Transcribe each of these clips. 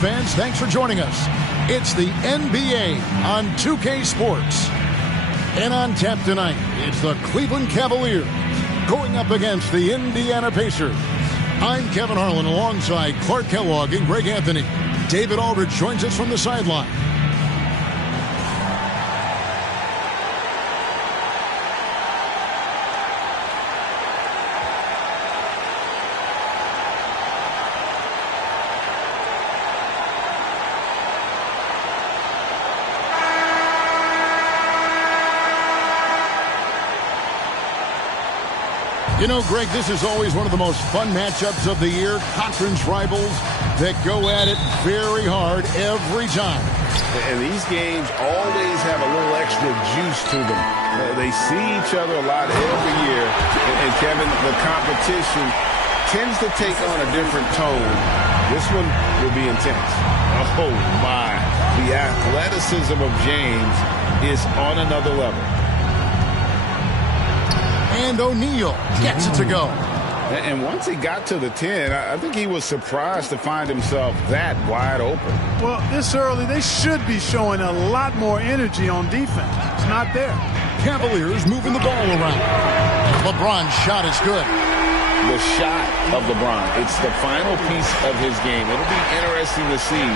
Fans, thanks for joining us. It's the NBA on 2K Sports. And on tap tonight, it's the Cleveland Cavaliers going up against the Indiana Pacers. I'm Kevin Harlan alongside Clark Kellogg and Greg Anthony. David Aldridge joins us from the sideline. You know, Greg, this is always one of the most fun matchups of the year. Conference rivals that go at it very hard every time. And these games always have a little extra juice to them. They see each other a lot every year. And Kevin, the competition tends to take on a different tone. This one will be intense. Oh, my. The athleticism of James is on another level. And O'Neal gets it to go. And once he got to the 10, I think he was surprised to find himself that wide open. Well, this early, they should be showing a lot more energy on defense. It's not there. Cavaliers moving the ball around. LeBron's shot is good. The shot of LeBron. It's the final piece of his game. It'll be interesting to see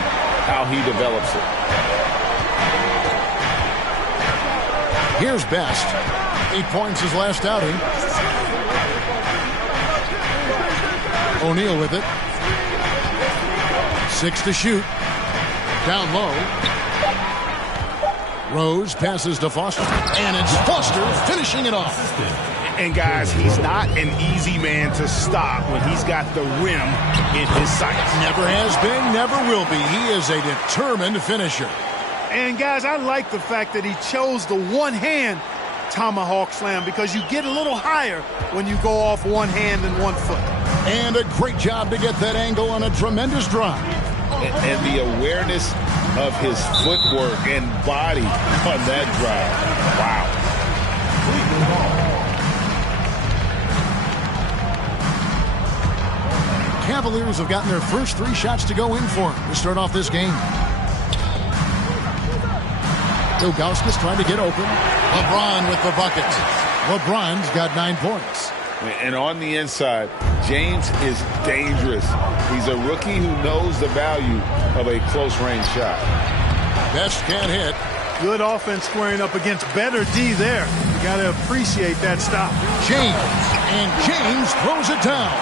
how he develops it. Here's Best. 8 points his last outing. O'Neal with it. 6 to shoot. Down low. Rose passes to Foster. And it's Foster finishing it off. And guys, he's not an easy man to stop when he's got the rim in his sights. Never has been, never will be. He is a determined finisher. And guys, I like the fact that he chose the one-hand tomahawk slam because you get a little higher when you go off one hand and 1 foot. And a great job to get that angle on a tremendous drive. And the awareness of his footwork and body on that drive. Wow. Cavaliers have gotten their first 3 shots to go in for him to start off this game. Ilgauskas trying to get open. LeBron with the bucket. LeBron's got 9 points. And on the inside, James is dangerous. He's a rookie who knows the value of a close-range shot. Best can't hit. Good offense squaring up against better D there. You got to appreciate that stop. James. And James throws it down.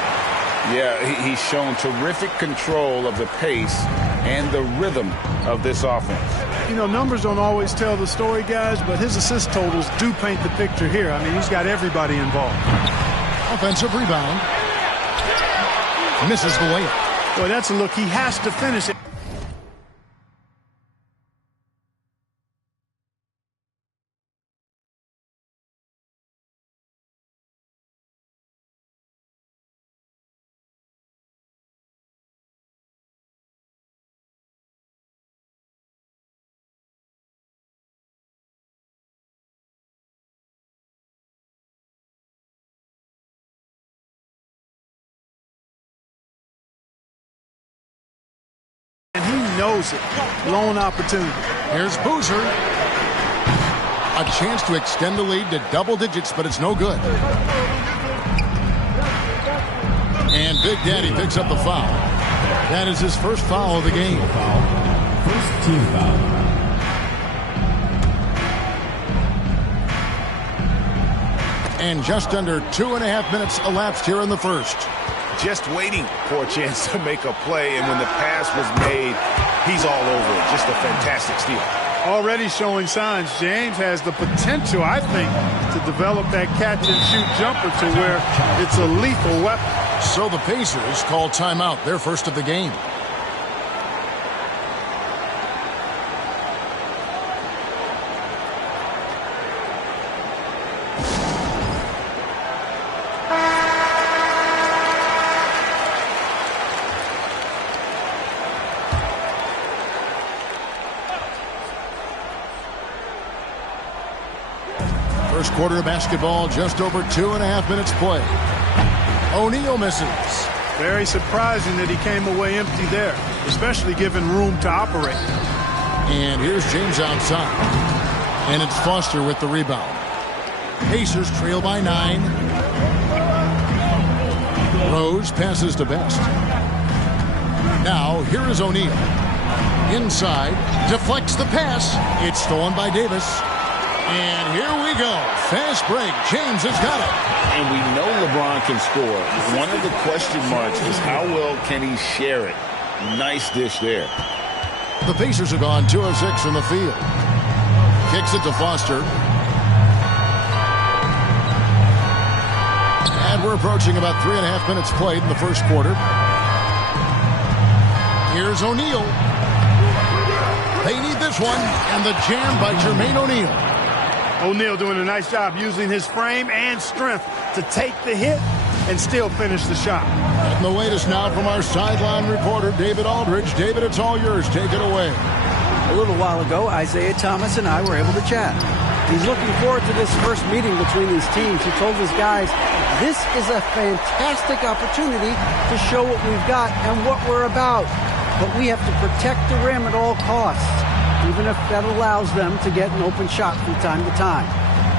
Yeah, he's shown terrific control of the pace and the rhythm of this offense. You know, numbers don't always tell the story, guys, but his assist totals do paint the picture here. I mean, he's got everybody involved. Offensive rebound. Misses the layup. Boy, that's a look. He has to finish it. And he knows it. Lone opportunity. Here's Boozer. A chance to extend the lead to double digits, but it's no good. And Big Daddy picks up the foul. That is his first foul of the game. First team foul. And just under 2.5 minutes elapsed here in the first. Just waiting for a chance to make a play, and when the pass was made, he's all over it. Just a fantastic steal. Already showing signs. James has the potential, I think, to develop that catch-and-shoot jumper to where it's a lethal weapon. So the Pacers call timeout, their first of the game. First quarter of basketball, just over 2.5 minutes play. O'Neal misses. Very surprising that he came away empty there, especially given room to operate. And here's James outside. And it's Foster with the rebound. Pacers trail by 9. Rose passes to Best. Now, here is O'Neal. Inside, deflects the pass. It's stolen by Davis. And here we go. Fast break. James has got it. And we know LeBron can score. One of the question marks is how well can he share it. Nice dish there. The Pacers have gone 2 of 6 from the field. Kicks it to Foster. And we're approaching about 3.5 minutes played in the first quarter. Here's O'Neal. They need this one. And the jam by Jermaine O'Neal. O'Neal doing a nice job using his frame and strength to take the hit and still finish the shot. And the latest now from our sideline reporter, David Aldridge. David, it's all yours. Take it away. A little while ago, Isaiah Thomas and I were able to chat. He's looking forward to this first meeting between these teams. He told his guys, this is a fantastic opportunity to show what we've got and what we're about. But we have to protect the rim at all costs, even if that allows them to get an open shot from time to time.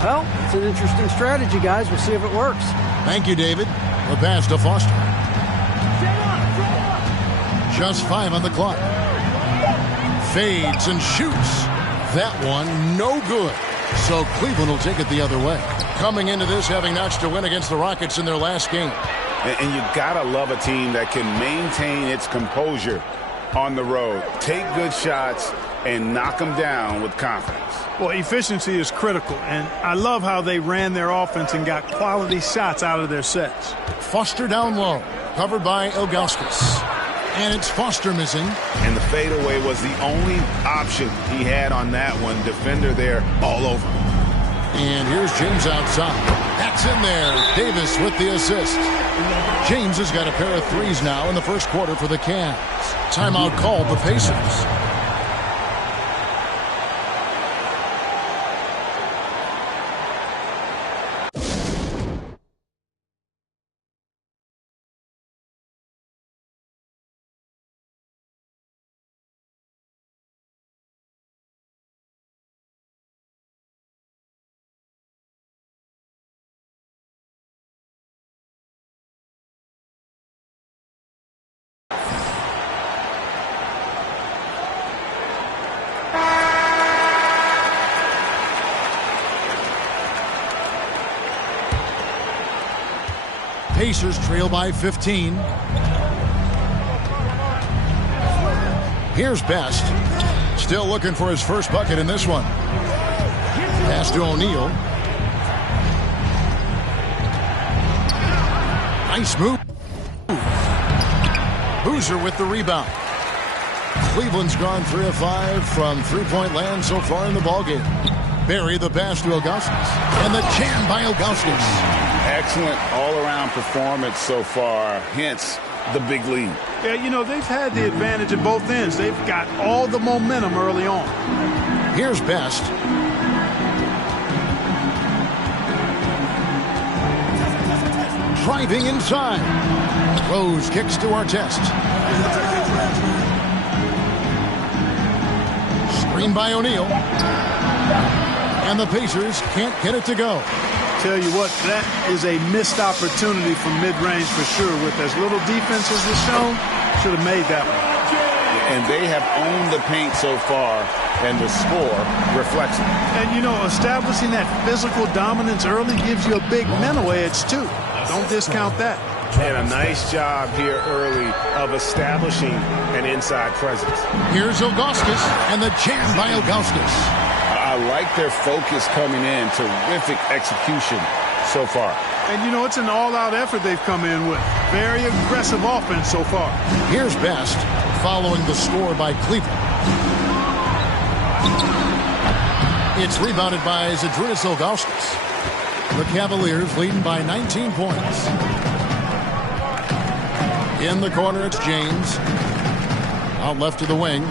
Well, it's an interesting strategy, guys. We'll see if it works. Thank you, David. The pass to Foster. Just 5 on the clock. Fades and shoots. That one, no good. So Cleveland will take it the other way. Coming into this, having notched a win against the Rockets in their last game. And you gotta love a team that can maintain its composure on the road. Take good shots and knock them down with confidence. Well, efficiency is critical, and I love how they ran their offense and got quality shots out of their sets. Foster down low, covered by Ilgauskas. And it's Foster missing. And the fadeaway was the only option he had on that one. Defender there all over. And here's James outside. That's in there. Davis with the assist. James has got a pair of threes now in the first quarter for the Cavs. Timeout called the Pacers. Pacers trail by 15. Here's Best. Still looking for his first bucket in this one. Pass to O'Neal. Nice move. Boozer with the rebound. Cleveland's gone 3 of 5 from three-point land so far in the ballgame. Barry the pass to Ilgauskas. And the jam by Ilgauskas. Excellent all-around performance so far, hence the big lead. Yeah, you know, they've had the advantage at both ends. They've got all the momentum early on. Here's Best. Driving inside. Rose kicks to Artest. Screen by O'Neal. And the Pacers can't get it to go. Tell you what, that is a missed opportunity from mid-range for sure. With as little defense as was shown, should have made that one. And they have owned the paint so far, and the score reflects it. And, you know, establishing that physical dominance early gives you a big mental edge, too. Don't discount that. And a nice job here early of establishing an inside presence. Here's Ilgauskas, and the jam by Ilgauskas. I like their focus coming in. Terrific execution so far. And, you know, it's an all-out effort they've come in with. Very aggressive offense so far. Here's Best, following the score by Cleveland. It's rebounded by Zydrunas Ilgauskas. The Cavaliers leading by 19 points. In the corner, it's James. Out left to the wing.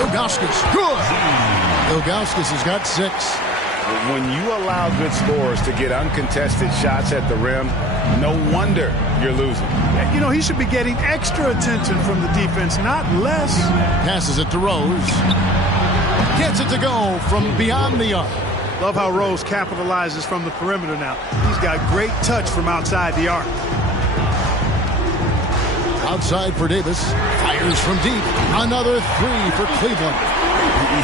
Ilgauskas, good! Ilgauskas has got 6. When you allow good scorers to get uncontested shots at the rim, no wonder you're losing. You know, he should be getting extra attention from the defense, not less. Passes it to Rose. Gets it to go from beyond the arc. Love how Rose capitalizes from the perimeter now. He's got great touch from outside the arc. Outside for Davis. Fires from deep. Another three for Cleveland.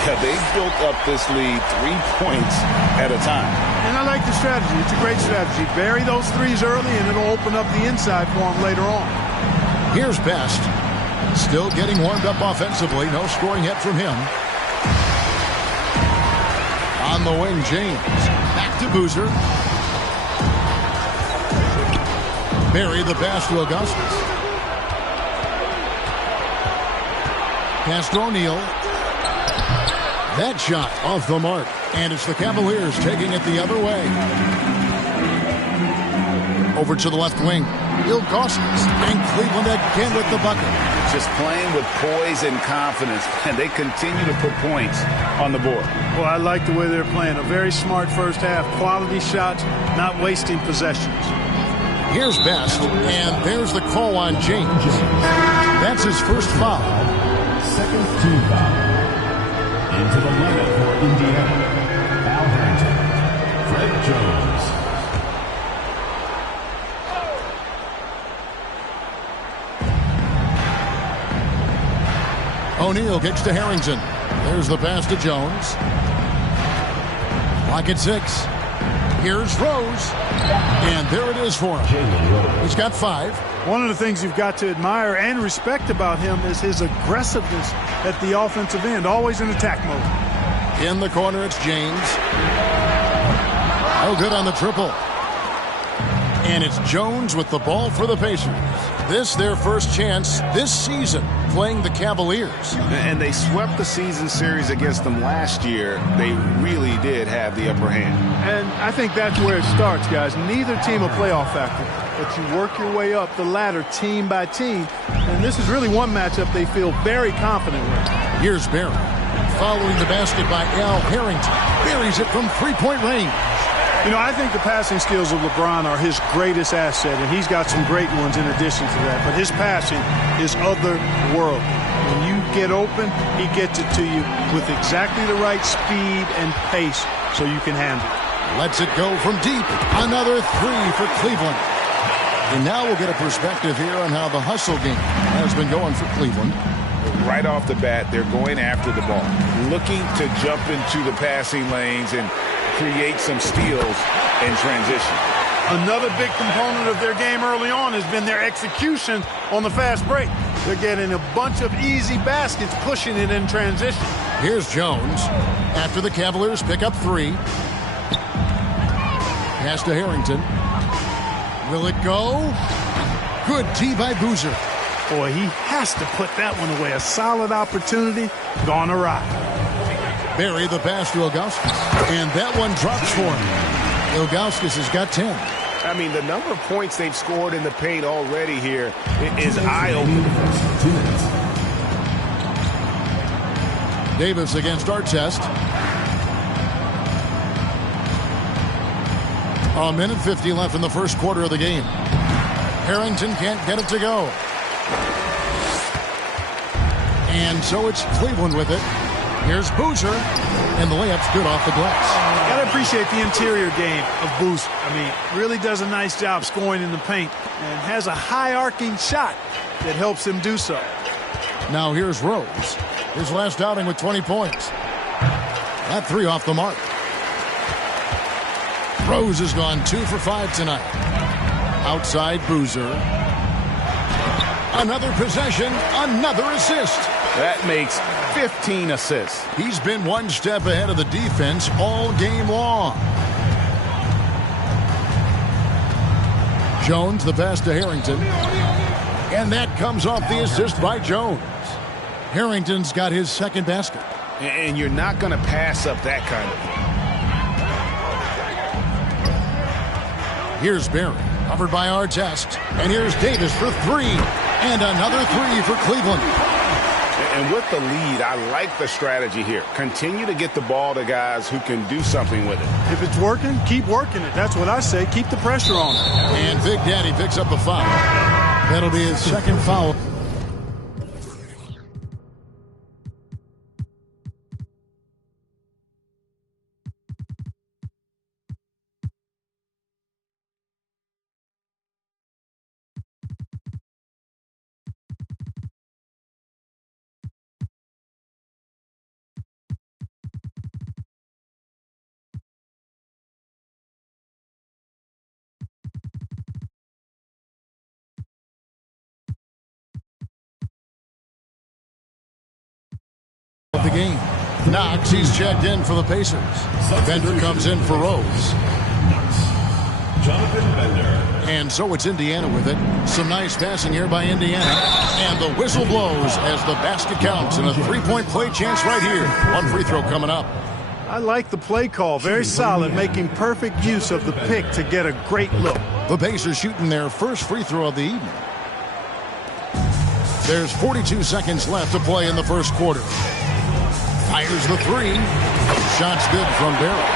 Yeah, they built up this lead 3 points at a time. And I like the strategy. It's a great strategy. Bury those threes early, and it'll open up the inside for him later on. Here's Best. Still getting warmed up offensively. No scoring yet from him. On the wing, James. Back to Boozer. Bury the pass to Augustus. Pass to O'Neal. That shot off the mark. And it's the Cavaliers taking it the other way. Over to the left wing. Augustus. And Cleveland again with the bucket. Just playing with poise and confidence. And they continue to put points on the board. Well, I like the way they're playing. A very smart first half. Quality shots, not wasting possessions. Here's Best. And there's the call on James. That's his first foul. Second team foul. Into the lineup for Indiana, Al Harrington, Fred Jones. O'Neal kicks to Harrington. There's the pass to Jones. Clock at 6. Here's Rose. And there it is for him. He's got 5. One of the things you've got to admire and respect about him is his aggressiveness at the offensive end, always in attack mode. In the corner, it's James. Oh, good on the triple. And it's Jones with the ball for the Pacers. This their first chance this season playing the Cavaliers. And they swept the season series against them last year. They really did have the upper hand. And I think that's where it starts, guys. Neither team a playoff factor, but you work your way up the ladder team by team. And this is really one matchup they feel very confident with. Here's Barry. Following the basket by Al Harrington. Buries it from three-point range. You know, I think the passing skills of LeBron are his greatest asset, and he's got some great ones in addition to that. But his passing is otherworldly. When you get open, he gets it to you with exactly the right speed and pace so you can handle it. Lets it go from deep. Another three for Cleveland. And now we'll get a perspective here on how the hustle game has been going for Cleveland. Right off the bat, they're going after the ball, looking to jump into the passing lanes and create some steals in transition. Another big component of their game early on has been their execution on the fast break. They're getting a bunch of easy baskets, pushing it in transition. Here's Jones after the Cavaliers pick up 3. Pass to Harrington. Will it go? Good D by Boozer. Boy, he has to put that one away. A solid opportunity gone awry. Bury the pass to Augustus. And that one drops for him. Augustus has got 10. I mean, the number of points they've scored in the paint already here is eye-opening. Davis against Artest. A minute 50 left in the first quarter of the game. Harrington can't get it to go. And so it's Cleveland with it. Here's Boozer, and the layup's good off the glass. Got to appreciate the interior game of Boozer. I mean, really does a nice job scoring in the paint and has a high-arcing shot that helps him do so. Now here's Rose. His last outing with 20 points. That 3 off the mark. Rose has gone 2 for 5 tonight. Outside Boozer. Another possession, another assist. That makes 15 assists. He's been one step ahead of the defense all game long. Jones, the pass to Harrington. And that comes off the assist by Jones. Harrington's got his second basket. And you're not going to pass up that kind of. Here's Barry, covered by Artest. And here's Davis for 3. And another 3 for Cleveland. And with the lead, I like the strategy here. Continue to get the ball to guys who can do something with it. If it's working, keep working it. That's what I say. Keep the pressure on it. And Big Daddy picks up the foul. That'll be his second foul. The game. Knox, he's checked in for the Pacers. Bender comes in for Rose. Jonathan Bender. And so it's Indiana with it. Some nice passing here by Indiana. And the whistle blows as the basket counts and a three-point play chance right here. One free throw coming up. I like the play call. Very solid, making perfect use of the pick to get a great look. The Pacers shooting their first free throw of the evening. There's 42 seconds left to play in the first quarter. Fires the three. Shots good from Barry.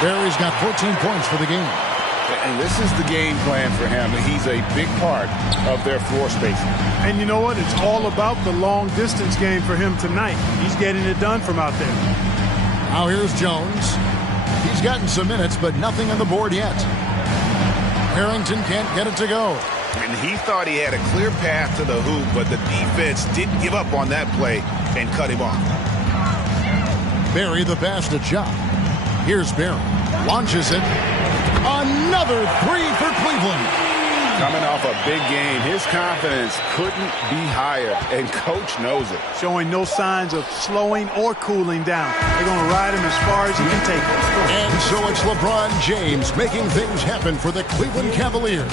Barry's got 14 points for the game. And this is the game plan for him. He's a big part of their floor spacing. And you know what? It's all about the long distance game for him tonight. He's getting it done from out there. Now here's Jones. He's gotten some minutes, but nothing on the board yet. Harrington can't get it to go. And he thought he had a clear path to the hoop, but the defense didn't give up on that play and cut him off. Barry the pass to Chop. Here's Barry. Launches it. Another three for Cleveland. Coming off a big game, his confidence couldn't be higher, and coach knows it. Showing no signs of slowing or cooling down. They're going to ride him as far as he can take him. And so it's LeBron James making things happen for the Cleveland Cavaliers.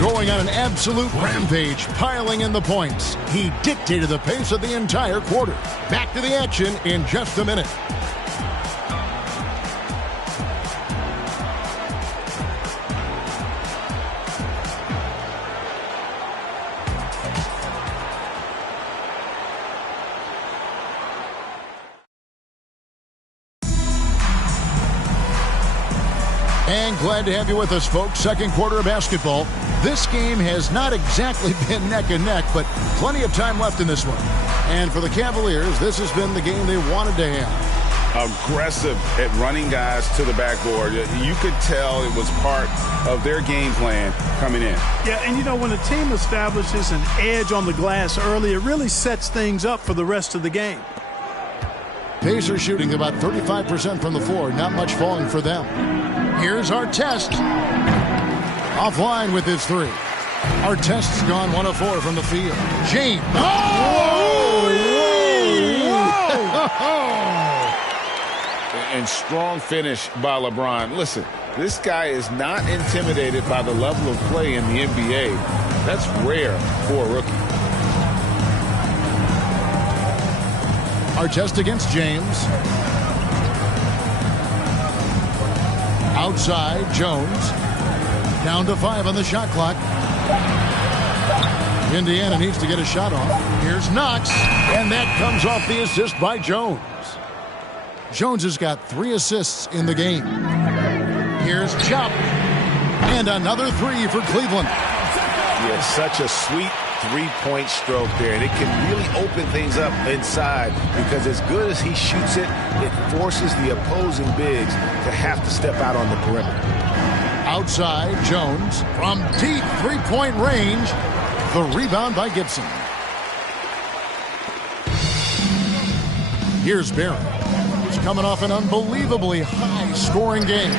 Going on an absolute rampage, piling in the points. He dictated the pace of the entire quarter. Back to the action in just a minute. And glad to have you with us, folks. Second quarter of basketball. This game has not exactly been neck and neck, but plenty of time left in this one. And for the Cavaliers, this has been the game they wanted to have. Aggressive at running guys to the backboard. You could tell it was part of their game plan coming in. Yeah, and you know, when a team establishes an edge on the glass early, it really sets things up for the rest of the game. Pacers shooting about 35% from the floor. Not much falling for them. Here's Artest. Offline with his three. Artest's gone 1 of 4 from the field. James. Oh! And strong finish by LeBron. Listen, this guy is not intimidated by the level of play in the NBA. That's rare for a rookie. Artest against James. Outside, Jones. Down to 5 on the shot clock. Indiana needs to get a shot off. Here's Knox, and that comes off the assist by Jones. Jones has got 3 assists in the game. Here's Chop, and another 3 for Cleveland. Yeah, such a sweet three-point stroke there, and it can really open things up inside because as good as he shoots it, it forces the opposing bigs to have to step out on the perimeter. Outside, Jones from deep three-point range. The rebound by Gibson. Here's Barry. He's coming off an unbelievably high-scoring game.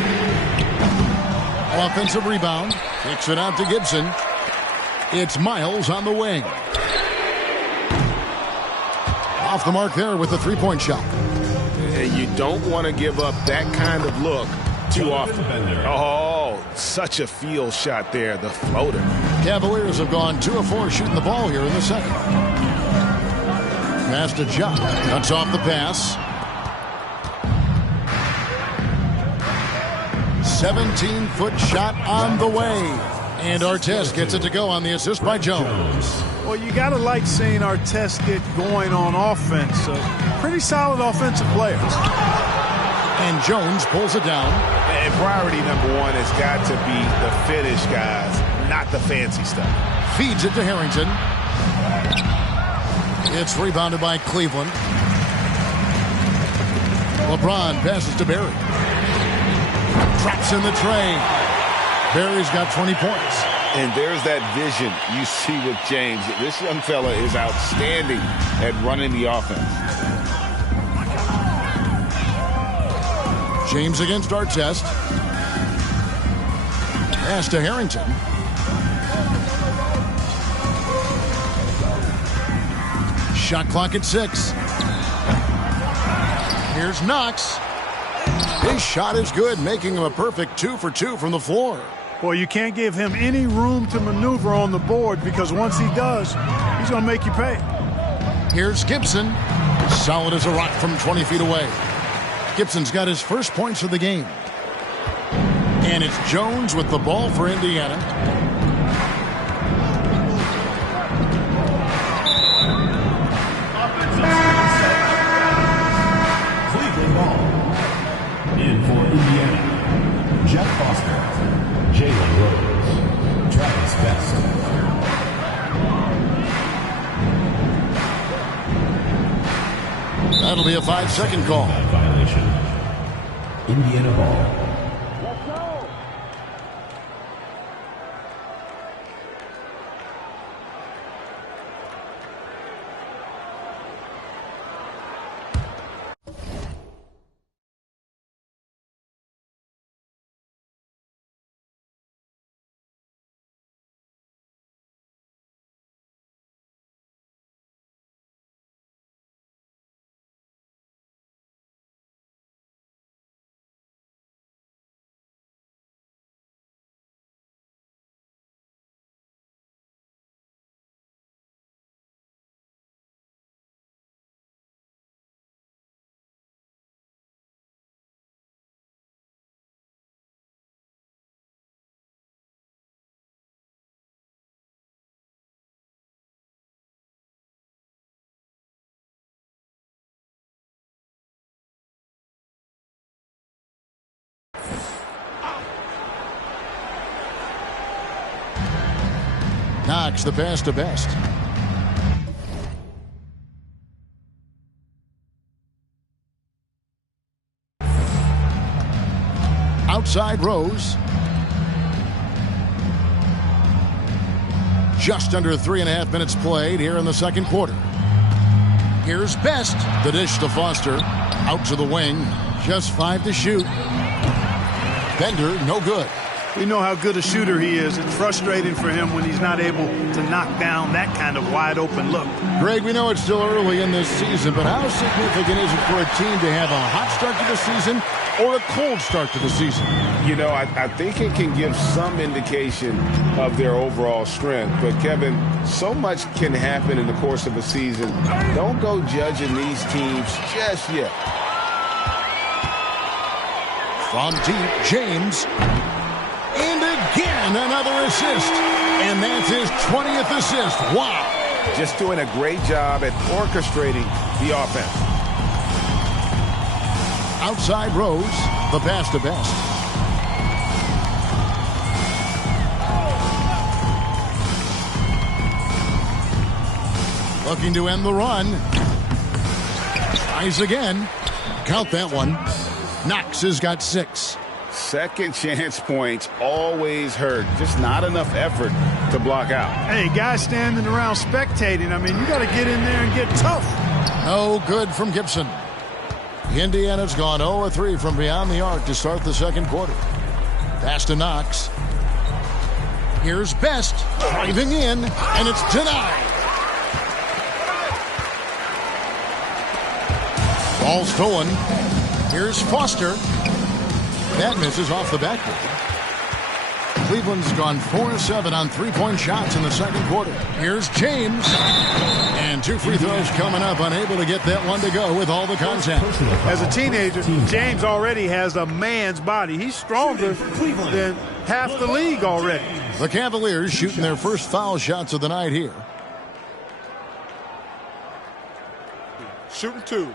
Offensive rebound. Kicks it out to Gibson. It's Miles on the wing. Off the mark there with the three-point shot. And you don't want to give up that kind of look too often. Oh, such a field shot there, the floater. Cavaliers have gone 2 of 4 shooting the ball here in the second. Pass to Jock. Cuts off the pass. 17-foot shot on the way. And Artest gets it to go on the assist by Jones. Well, you got to like seeing Artest get going on offense. Pretty solid offensive player. And Jones pulls it down. And priority number one has got to be the finish, guys, not the fancy stuff. Feeds it to Harrington. It's rebounded by Cleveland. LeBron passes to Barry. Drops in the tray. Barry's got 20 points. And there's that vision you see with James. This young fella is outstanding at running the offense. James against Artest. Pass to Harrington. Shot clock at 6. Here's Knox. His shot is good, making him a perfect 2 for 2 from the floor. Boy, you can't give him any room to maneuver on the board because once he does, he's going to make you pay. Here's Gibson. Solid as a rock from 20 feet away. Gibson's got his first points of the game. And it's Jones with the ball for Indiana. Cleveland ball. In for Indiana. Jeff Foster. Jalen Rose. Travis Best. That'll be a 5-second call. Violation. Indiana ball. Knox the pass to Best. Outside Rose. Just under 3.5 minutes played here in the second quarter. Here's Best. The dish to Foster. Out to the wing. Just 5 to shoot. Bender, no good. We know how good a shooter he is. It's frustrating for him when he's not able to knock down that kind of wide open look. Greg, we know it's still early in this season, but how significant is it for a team to have a hot start to the season or a cold start to the season? You know, I think it can give some indication of their overall strength. But, Kevin, so much can happen in the course of a season. Don't go judging these teams just yet. From deep, James. And again, another assist. And that's his 20th assist. Wow. Just doing a great job at orchestrating the offense. Outside Rose, the pass to Best. Looking to end the run. Tries again. Count that one. Knox has got 6. Second chance points always hurt. Just not enough effort to block out. Hey, guys standing around spectating. I mean, you got to get in there and get tough. No good from Gibson. Indiana's gone 0-3 from beyond the arc to start the second quarter. Pass to Knox. Here's Best driving in, and it's denied. Ball stolen. Here's Foster. That misses off the backboard. Cleveland's gone 4-7 on three-point shots in the second quarter. Here's James. And 2 free throws coming up, unable to get that one to go with all the contact. As a teenager, James already has a man's body. He's stronger than half the league already. The Cavaliers shooting their first foul shots of the night here. Shooting 2.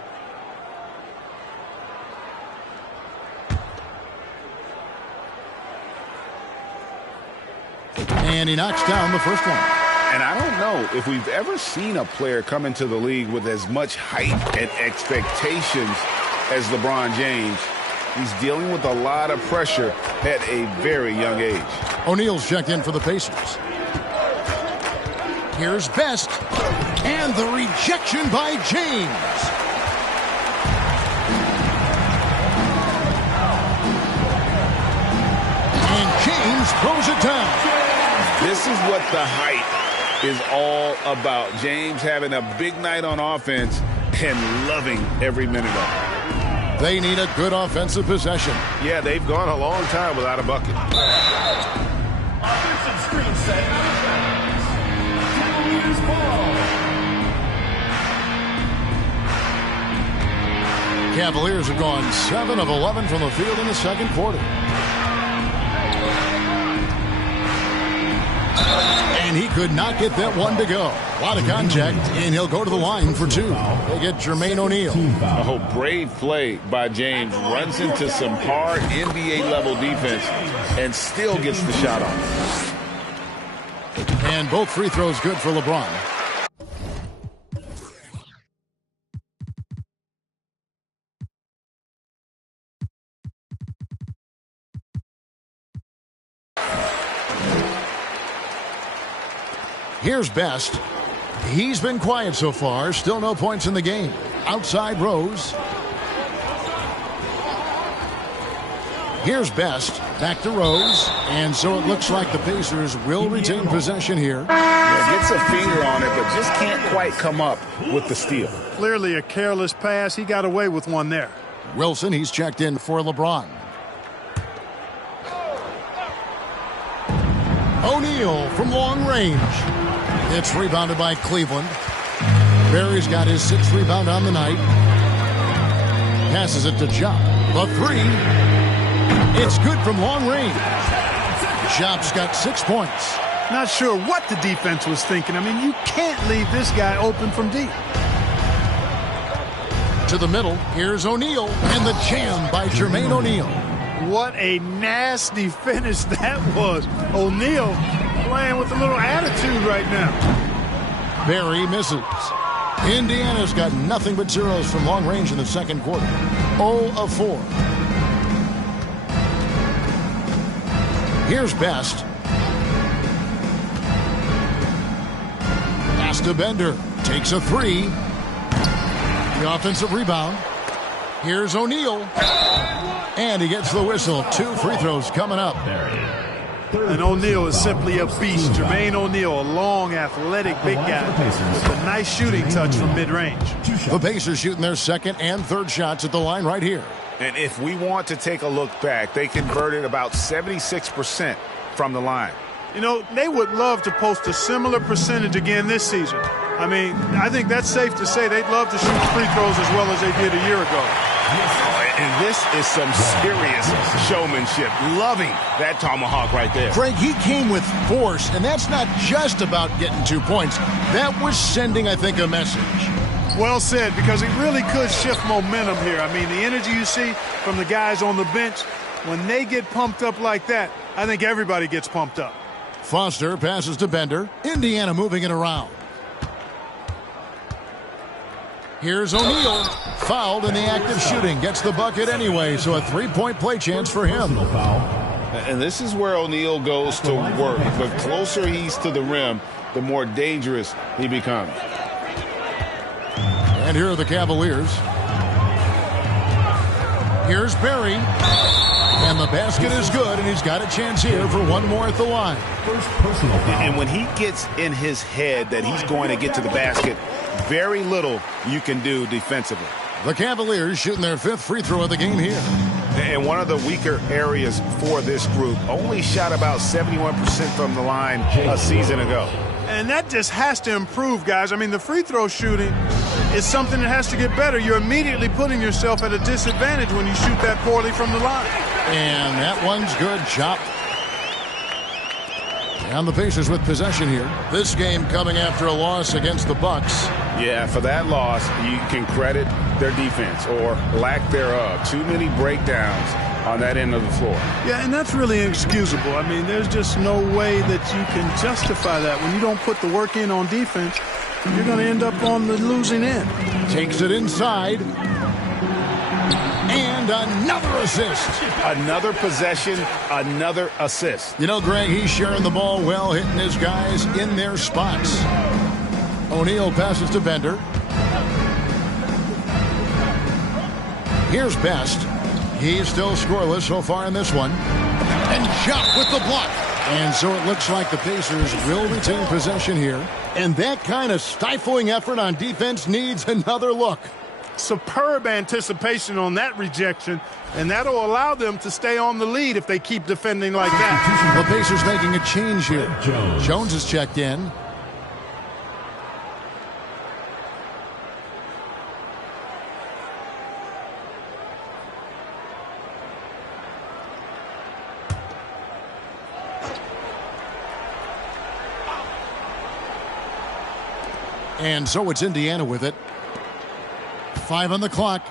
And he knocks down the first one. And I don't know if we've ever seen a player come into the league with as much height and expectations as LeBron James. He's dealing with a lot of pressure at a very young age. O'Neal's checked in for the Pacers. Here's Best. And the rejection by James. And James throws it down. This is what the height is all about. James having a big night on offense and loving every minute of it. They need a good offensive possession. Yeah, they've gone a long time without a bucket. Offensive screen set. Cavaliers ball. Cavaliers have gone 7 of 11 from the field in the second quarter. And he could not get that one to go. A lot of contact, and he'll go to the line for 2. They get Jermaine O'Neal. Oh, brave play by James. Runs into some hard NBA-level defense and still gets the shot off. And both free throws good for LeBron. Here's Best. He's been quiet so far. Still no points in the game. Outside Rose. Here's Best. Back to Rose. And so it looks like the Pacers will retain possession here. Yeah, gets a finger on it, but just can't quite come up with the steal. Clearly a careless pass. He got away with one there. Wilson, he's checked in for LeBron. O'Neal from long range. It's rebounded by Cleveland. Barry's got his 6th rebound on the night. Passes it to Jop. The 3. It's good from long range. Jop's got 6 points. Not sure what the defense was thinking. I mean, you can't leave this guy open from deep. To the middle. Here's O'Neal. And the jam by Jermaine O'Neal. What a nasty finish that was. O'Neal playing with a little attitude right now. Barry misses. Indiana's got nothing but zeros from long range in the second quarter. 0 of 4. Here's Best. Pass to Bender. Takes a 3. The offensive rebound. Here's O'Neal. And he gets the whistle. 2 free throws coming up. And O'Neal is simply a beast. Jermaine O'Neal, a long, athletic, big guy with a nice shooting touch from mid-range. The Pacers shooting their second and third shots at the line right here. And if we want to take a look back, they converted about 76% from the line. You know, they would love to post a similar percentage again this season. I mean, I think that's safe to say they'd love to shoot free throws as well as they did a year ago. And this is some serious showmanship. Loving that tomahawk right there. Craig, he came with force, and that's not just about getting 2 points. That was sending, I think, a message. Well said, because it really could shift momentum here. I mean, the energy you see from the guys on the bench, when they get pumped up like that, I think everybody gets pumped up. Foster passes to Bender. Indiana moving it around. Here's O'Neal. Fouled in the act of shooting. Gets the bucket anyway, so a 3-point play chance for him. And this is where O'Neal goes to work. The closer he's to the rim, the more dangerous he becomes. And here are the Cavaliers. Here's Barry. And the basket is good, and he's got a chance here for one more at the line. And when he gets in his head that he's going to get to the basket, very little you can do defensively. The Cavaliers shooting their 5th free throw of the game here. And one of the weaker areas for this group, only shot about 71% from the line a season ago. And that just has to improve, guys. I mean, the free throw shooting is something that has to get better. You're immediately putting yourself at a disadvantage when you shoot that poorly from the line. And that one's good. Chop. And the Pacers with possession here. This game coming after a loss against the Bucks. Yeah, for that loss, you can credit their defense or lack thereof. Too many breakdowns on that end of the floor. Yeah, and that's really inexcusable. I mean, there's just no way that you can justify that. When you don't put the work in on defense, you're going to end up on the losing end. Takes it inside. And another assist. Another possession, another assist. You know, Greg, he's sharing the ball well, hitting his guys in their spots. O'Neal passes to Bender. Here's Best. He's still scoreless so far in this one. And Jump with the block. And so it looks like the Pacers will retain possession here. And that kind of stifling effort on defense needs another look. Superb anticipation on that rejection, and that'll allow them to stay on the lead if they keep defending like that. The Pacers making a change here. Jones is checked in. And so it's Indiana with it. 5 on the clock.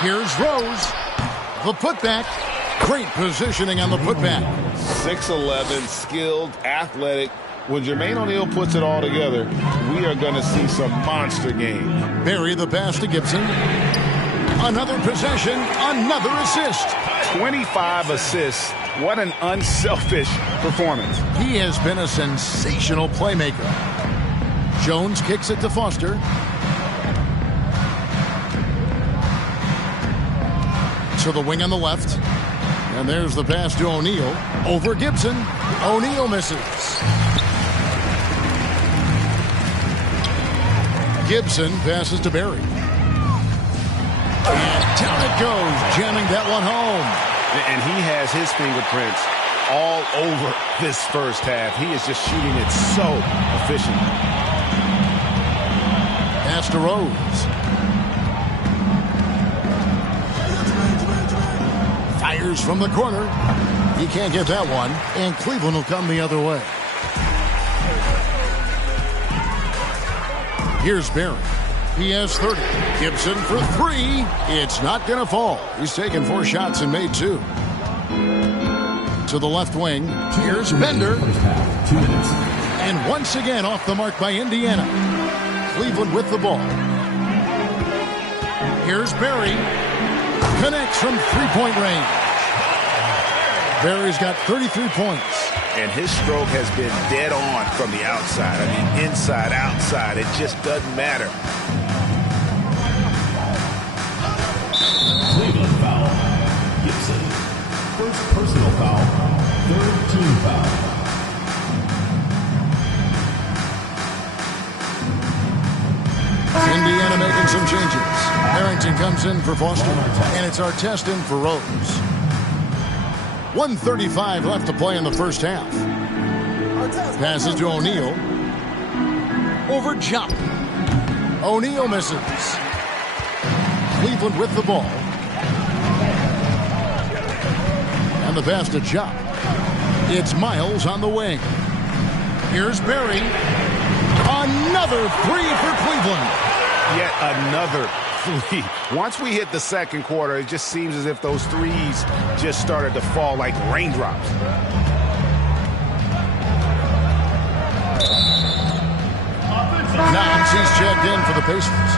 Here's Rose. The putback. Great positioning on the putback. 6'11", skilled, athletic. When Jermaine O'Neal puts it all together, we are going to see some monster games. Barry the pass to Gibson. Another possession, another assist. 25 assists. What an unselfish performance. He has been a sensational playmaker. Jones kicks it to Foster. To the wing on the left. And there's the pass to O'Neal. Over Gibson. O'Neal misses. Gibson passes to Barry. And down it goes, jamming that one home. And he has his fingerprints all over this first half. He is just shooting it so efficient. Pass to Rose. Fires from the corner. He can't get that one. And Cleveland will come the other way. Here's Barry. He has 30. Gibson for 3. It's not going to fall. He's taken 4 shots and made 2. To the left wing. Here's Bender. And once again off the mark by Indiana. Cleveland with the ball. Here's Barry. Connects from 3-point range. Barry's got 33 points. And his stroke has been dead on from the outside. I mean, inside, outside. It just doesn't matter. Cleveland foul. Gibson. First personal foul. Third team foul. Indiana making some changes. Harrington comes in for Foster. And it's Artest in for Rose. 1:35 left to play in the first half. Passes to O'Neal. Over Jump. O'Neal misses. Cleveland with the ball. And the pass to Jump. It's Miles on the wing. Here's Barry. Another 3 for Cleveland. Yet another 3. Once we hit the second quarter, it just seems as if those threes just started to fall like raindrops. Knox, he's checked in for the Pacers.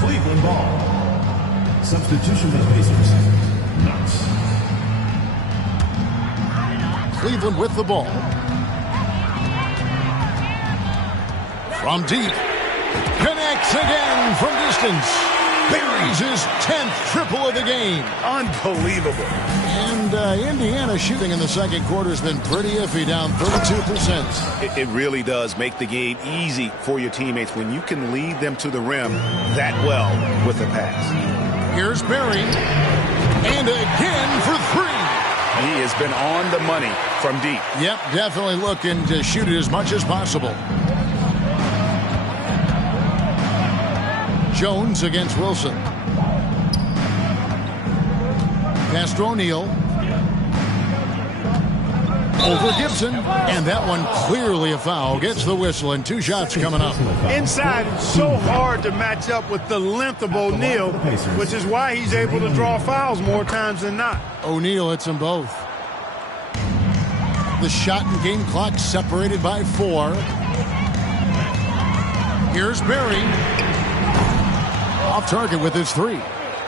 Cleveland ball. Substitution for the Pacers. Knox. Cleveland with the ball. From deep. Connects again from distance. Buries his 10th triple of the game. Unbelievable. And Indiana shooting in the second quarter has been pretty iffy, down 32%. It really does make the game easy for your teammates when you can lead them to the rim that well with a pass. Here's Barry. And again for 3. He has been on the money from deep. Yep, definitely looking to shoot it as much as possible. Jones against Wilson. Pass to O'Neal. Over Gibson, and that one clearly a foul. Gets the whistle, and 2 shots coming up. Inside, it's so hard to match up with the length of O'Neal, which is why he's able to draw fouls more times than not. O'Neal hits them both. The shot and game clock separated by 4. Here's Barry. Off target with his 3.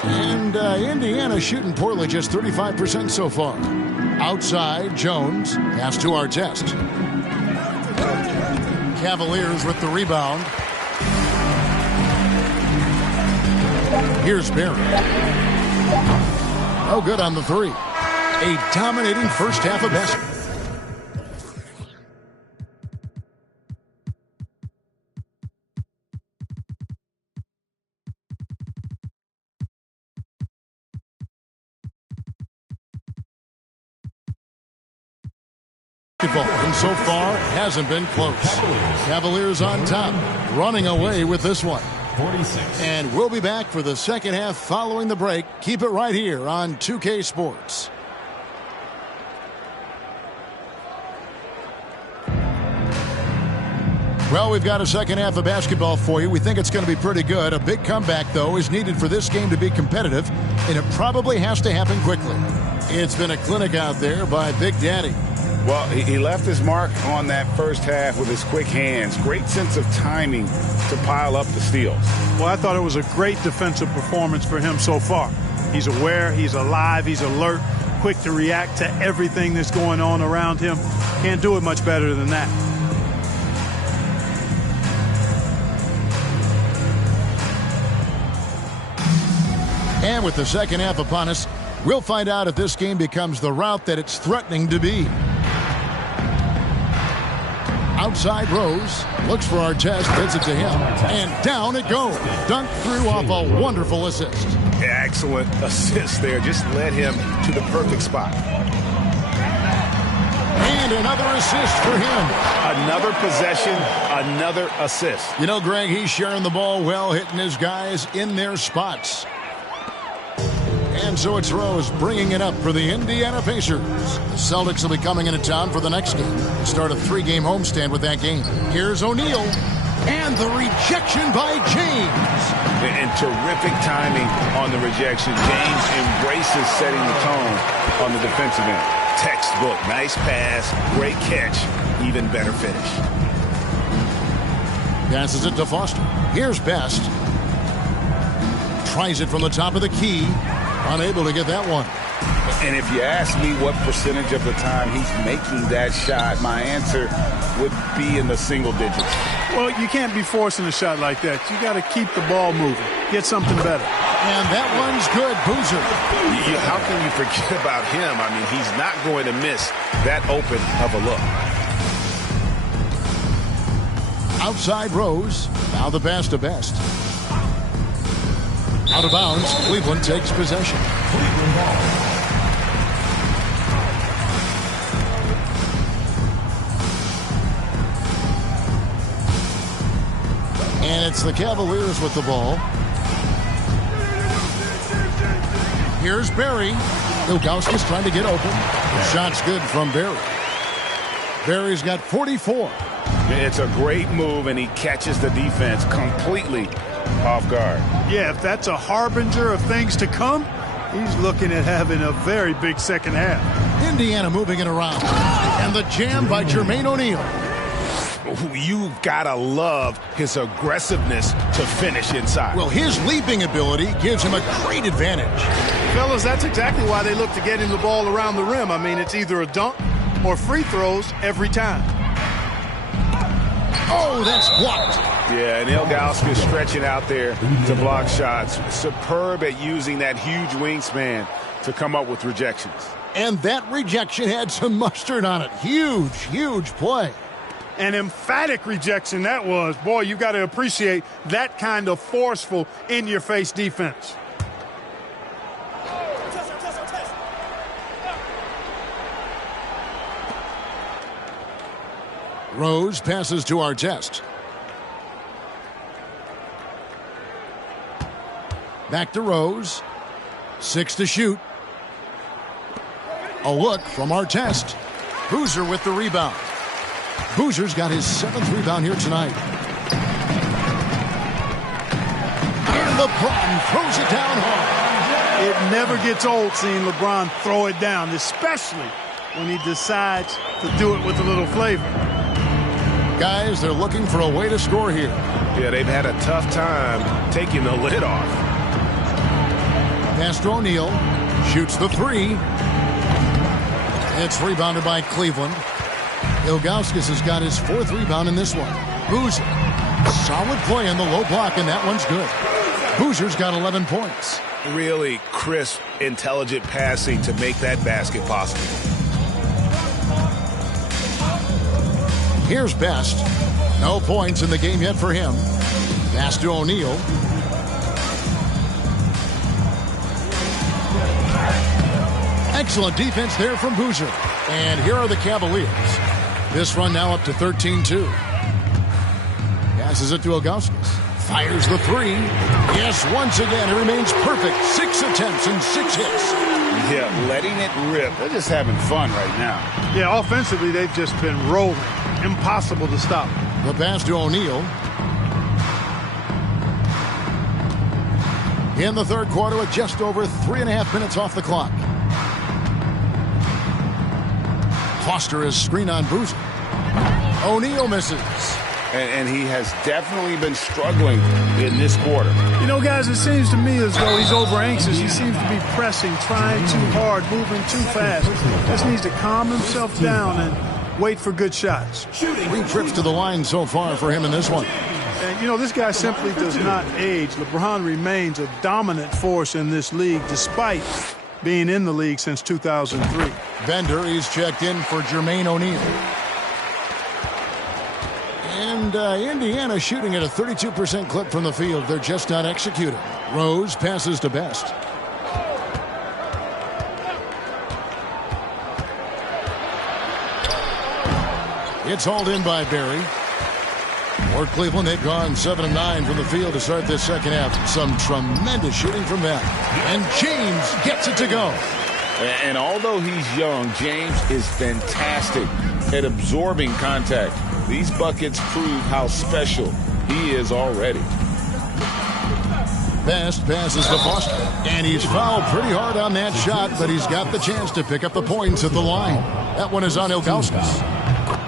And Indiana shooting poorly, just 35% so far. Outside, Jones. Pass to Artest. Cavaliers with the rebound. Here's Barry. No good on the 3. A dominating first half of basketball. And so far, hasn't been close. Cavaliers on top, running away with this one. 46. And we'll be back for the second half following the break. Keep it right here on 2K Sports. Well, we've got a second half of basketball for you. We think it's going to be pretty good. A big comeback, though, is needed for this game to be competitive, and it probably has to happen quickly. It's been a clinic out there by Big Daddy. Well, he left his mark on that first half with his quick hands. Great sense of timing to pile up the steals. Well, I thought it was a great defensive performance for him so far. He's aware, he's alive, he's alert, quick to react to everything that's going on around him. Can't do it much better than that. And with the second half upon us, we'll find out if this game becomes the route that it's threatening to be. Outside Rose, looks for Artest, gives it to him, and down it goes. Dunked through off a wonderful assist. Excellent assist there. Just led him to the perfect spot. And another assist for him. Another possession, another assist. You know, Greg, he's sharing the ball well, hitting his guys in their spots. And so it's Rose bringing it up for the Indiana Pacers. The Celtics will be coming into town for the next game. Start a 3-game homestand with that game. Here's O'Neal. And the rejection by James. And terrific timing on the rejection. James embraces setting the tone on the defensive end. Textbook. Nice pass. Great catch. Even better finish. Passes it to Foster. Here's Best. Tries it from the top of the key. Unable to get that one. And if you ask me what percentage of the time he's making that shot, my answer would be in the single digits. Well, you can't be forcing a shot like that. You got to keep the ball moving. Get something better. And that one's good. Boozer. How can you forget about him? I mean, he's not going to miss that open of a look. Outside Rose. Now the pass to Best. Out of bounds. Cleveland takes possession. Cleveland ball. And it's the Cavaliers with the ball. Here's Barry. Ilgauskas trying to get open. The shot's good from Barry. Barry's got 44. It's a great move, and he catches the defense completely off guard. Yeah, if that's a harbinger of things to come, he's looking at having a very big second half. Indiana moving it around. And the jam by Jermaine O'Neal. You've got to love his aggressiveness to finish inside. Well, his leaping ability gives him a great advantage. Fellas, that's exactly why they look to get him the ball around the rim. I mean, it's either a dunk or free throws every time. Oh, that's blocked. Yeah, and Ilgauskas stretching out there to block shots. Superb at using that huge wingspan to come up with rejections. And that rejection had some mustard on it. Huge, huge play. An emphatic rejection that was. Boy, you got to appreciate that kind of forceful, in-your-face defense. Rose passes to Artest. Back to Rose. 6 to shoot. A look from Artest. Boozer with the rebound. Boozer's got his 7th rebound here tonight. And LeBron throws it down hard. It never gets old seeing LeBron throw it down, especially when he decides to do it with a little flavor. Guys, they're looking for a way to score here. Yeah, they've had a tough time taking the lid off. Pass to O'Neal. Shoots the 3. It's rebounded by Cleveland. Ilgauskas has got his 4th rebound in this one. Boozer. Solid play in the low block, and that one's good. Boozer's got 11 points. Really crisp, intelligent passing to make that basket possible. Here's Best. No points in the game yet for him. Pass to O'Neal. Excellent defense there from Boozer. And here are the Cavaliers. This run now up to 13-2. Passes it to Ilgauskas. Fires the 3. Yes, once again, it remains perfect. 6 attempts and 6 hits. Yeah, letting it rip. They're just having fun right now. Yeah, offensively, they've just been rolling. Impossible to stop. The pass to O'Neal. In the third quarter with just over 3.5 minutes off the clock. Foster is screen on Boozer. O'Neal misses. And he has definitely been struggling in this quarter. You know, guys, it seems to me as though he's over anxious. He seems to be pressing, trying too hard, moving too fast. Just needs to calm himself down and wait for good shots. 3 trips to the line so far for him in this one. And, you know, this guy simply does not age. LeBron remains a dominant force in this league despite being in the league since 2003. Bender is checked in for Jermaine O'Neal. And Indiana shooting at a 32% clip from the field. They're just not executing. Rose passes to Best. It's hauled in by Barry. For Cleveland, they've gone 7 of 9 from the field to start this second half. Some tremendous shooting from them. And James gets it to go. And although he's young, James is fantastic at absorbing contact. These buckets prove how special he is already. Best passes to Foster. And he's fouled pretty hard on that shot, but he's got the chance to pick up the points at the line. That one is on Ilgauskas.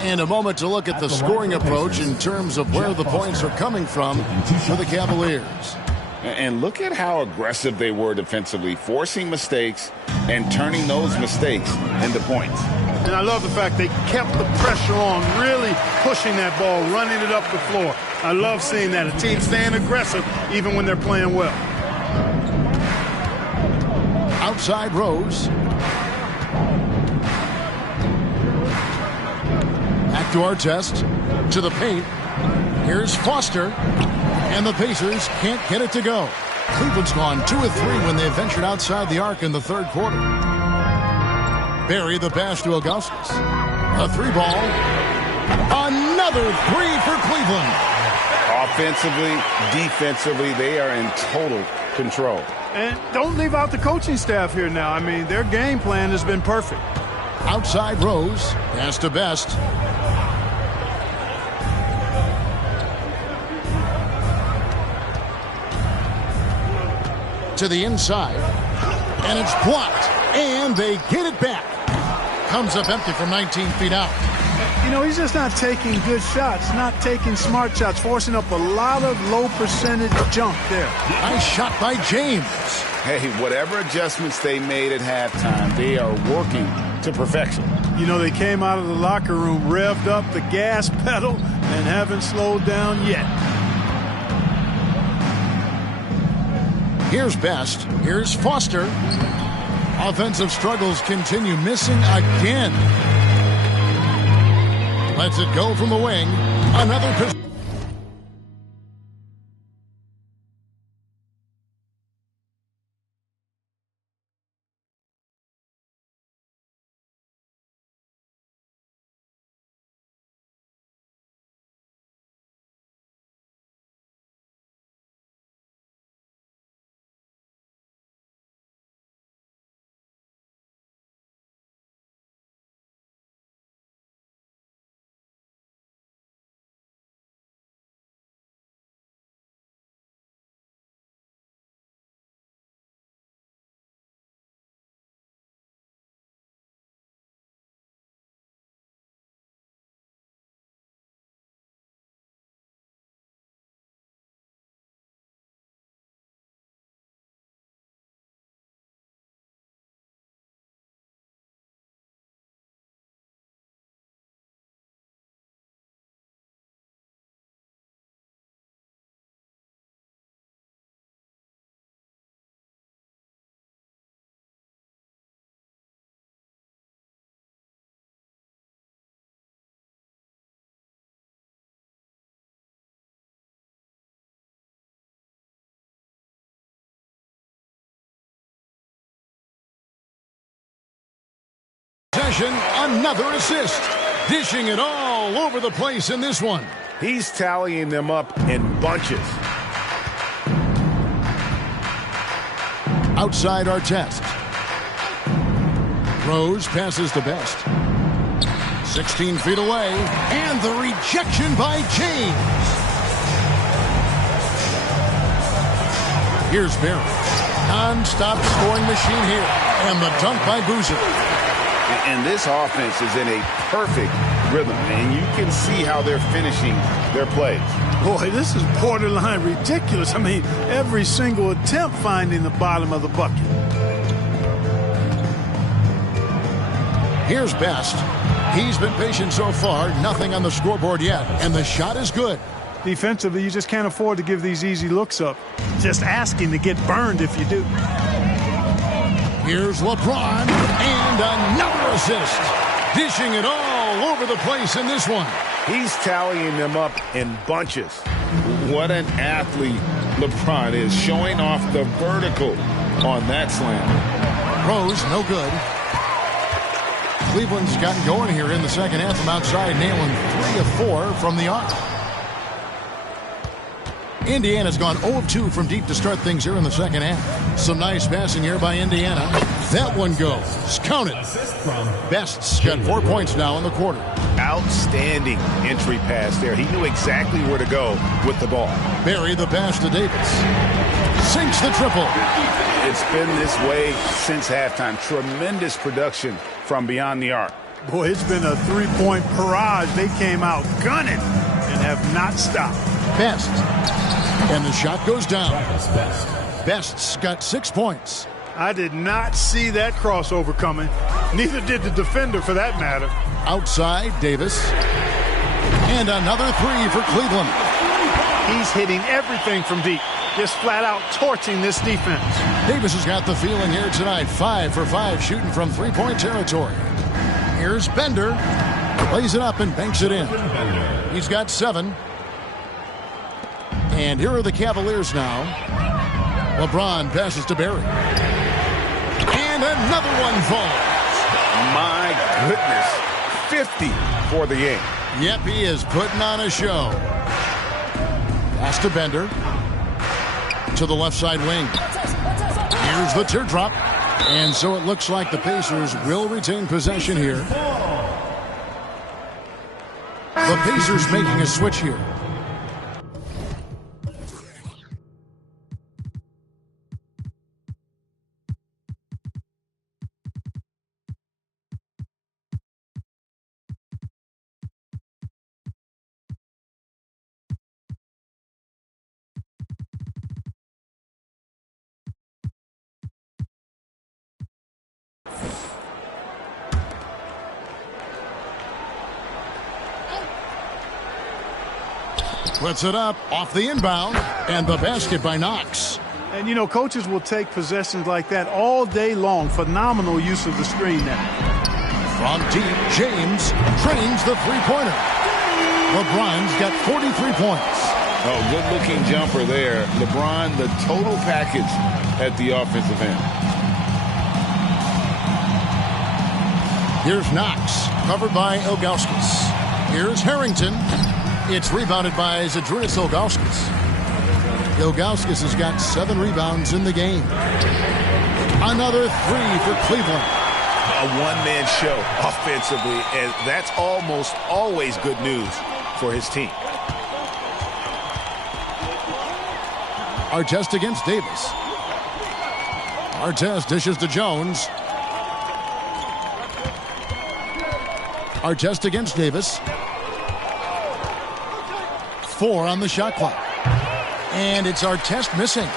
And a moment to look at the scoring approach in terms of where the points are coming from for the Cavaliers. And look at how aggressive they were defensively, forcing mistakes and turning those mistakes into points. And I love the fact they kept the pressure on, really pushing that ball, running it up the floor. I love seeing that. A team staying aggressive even when they're playing well. Outside Rose. Back to Artest. To the paint. Here's Foster. And the Pacers can't get it to go. Cleveland's gone 2 of 3 when they ventured outside the arc in the third quarter. Barry the pass to Ilgauskas. A 3-ball. Another 3 for Cleveland. Offensively, defensively, they are in total control. And don't leave out the coaching staff here now. I mean, their game plan has been perfect. Outside Rose. Pass to Best. To the inside. And it's blocked. And they get it back. Comes up empty from 19 feet out. You know, he's just not taking good shots, not taking smart shots, forcing up a lot of low percentage junk there. Nice shot by James. Hey, whatever adjustments they made at halftime, they are working to perfection. You know, they came out of the locker room, revved up the gas pedal, and haven't slowed down yet. Here's Best. Here's Foster. Offensive struggles continue, missing again. Lets it go from the wing. Another possession, another assist. Dishing it all over the place in this one. He's tallying them up in bunches. Outside Artest. Rose passes to Best. 16 feet away. And the rejection by James. Here's Barry. Non-stop scoring machine here. And the dunk by Boozer. And this offense is in a perfect rhythm. And you can see how they're finishing their plays. Boy, this is borderline ridiculous. I mean, every single attempt finding the bottom of the bucket. Here's Best. He's been patient so far. Nothing on the scoreboard yet. And the shot is good. Defensively, you just can't afford to give these easy looks up. Just asking to get burned if you do. Here's LeBron. And another assist. Dishing it all over the place in this one. He's tallying them up in bunches. What an athlete LeBron is, showing off the vertical on that slam. Rose, no good. Cleveland's gotten going here in the second half from outside, nailing 3 of 4 from the arc. Indiana's gone 0 of 2 from deep to start things here in the second half. Some nice passing here by Indiana. That one goes. Count it. Best's got 4 points now in the quarter. Outstanding entry pass there. He knew exactly where to go with the ball. Barry the pass to Davis. Sinks the triple. It's been this way since halftime. Tremendous production from beyond the arc. Boy, it's been a three-point barrage. They came out gunning and have not stopped. Best. And the shot goes down. Best's got 6 points. I did not see that crossover coming. Neither did the defender, for that matter. Outside, Davis. And another 3 for Cleveland. He's hitting everything from deep. Just flat out torching this defense. Davis has got the feeling here tonight. 5 for 5 shooting from three-point territory. Here's Bender. Plays it up and banks it in. He's got 7. And here are the Cavaliers now. LeBron passes to Barry. And another one falls. My goodness. 50 for the game. Yep, he is putting on a show. Pass to Bender. To the left side wing. Here's the teardrop. And so it looks like the Pacers will retain possession here. The Pacers making a switch here. Puts it up off the inbound, and the basket by Knox. And, you know, coaches will take possessions like that all day long. Phenomenal use of the screen now. From deep, James trains the three-pointer. LeBron's got 43 points. Oh, good-looking jumper there. LeBron, the total package at the offensive end. Here's Knox, covered by Ilgauskas. Here's Harrington. It's rebounded by Zydrunas Ilgauskas. Ilgauskas has got 7 rebounds in the game. Another 3 for Cleveland. A one-man show offensively, and that's almost always good news for his team. Artest against Davis. Artest dishes to Jones. Artest against Davis. 4 on the shot clock. And it's Artest missing.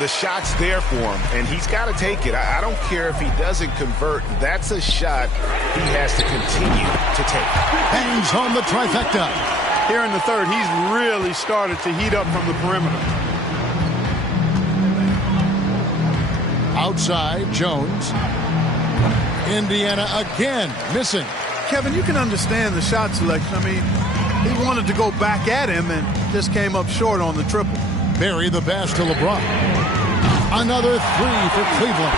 The shot's there for him, and he's got to take it. I don't care if he doesn't convert. That's a shot he has to continue to take. Bangs home the trifecta. Here in the third, he's really started to heat up from the perimeter. Outside, Jones. Indiana again missing. Kevin, you can understand the shot selection. I mean, he wanted to go back at him and just came up short on the triple. Barry the pass to LeBron. Another 3 for Cleveland.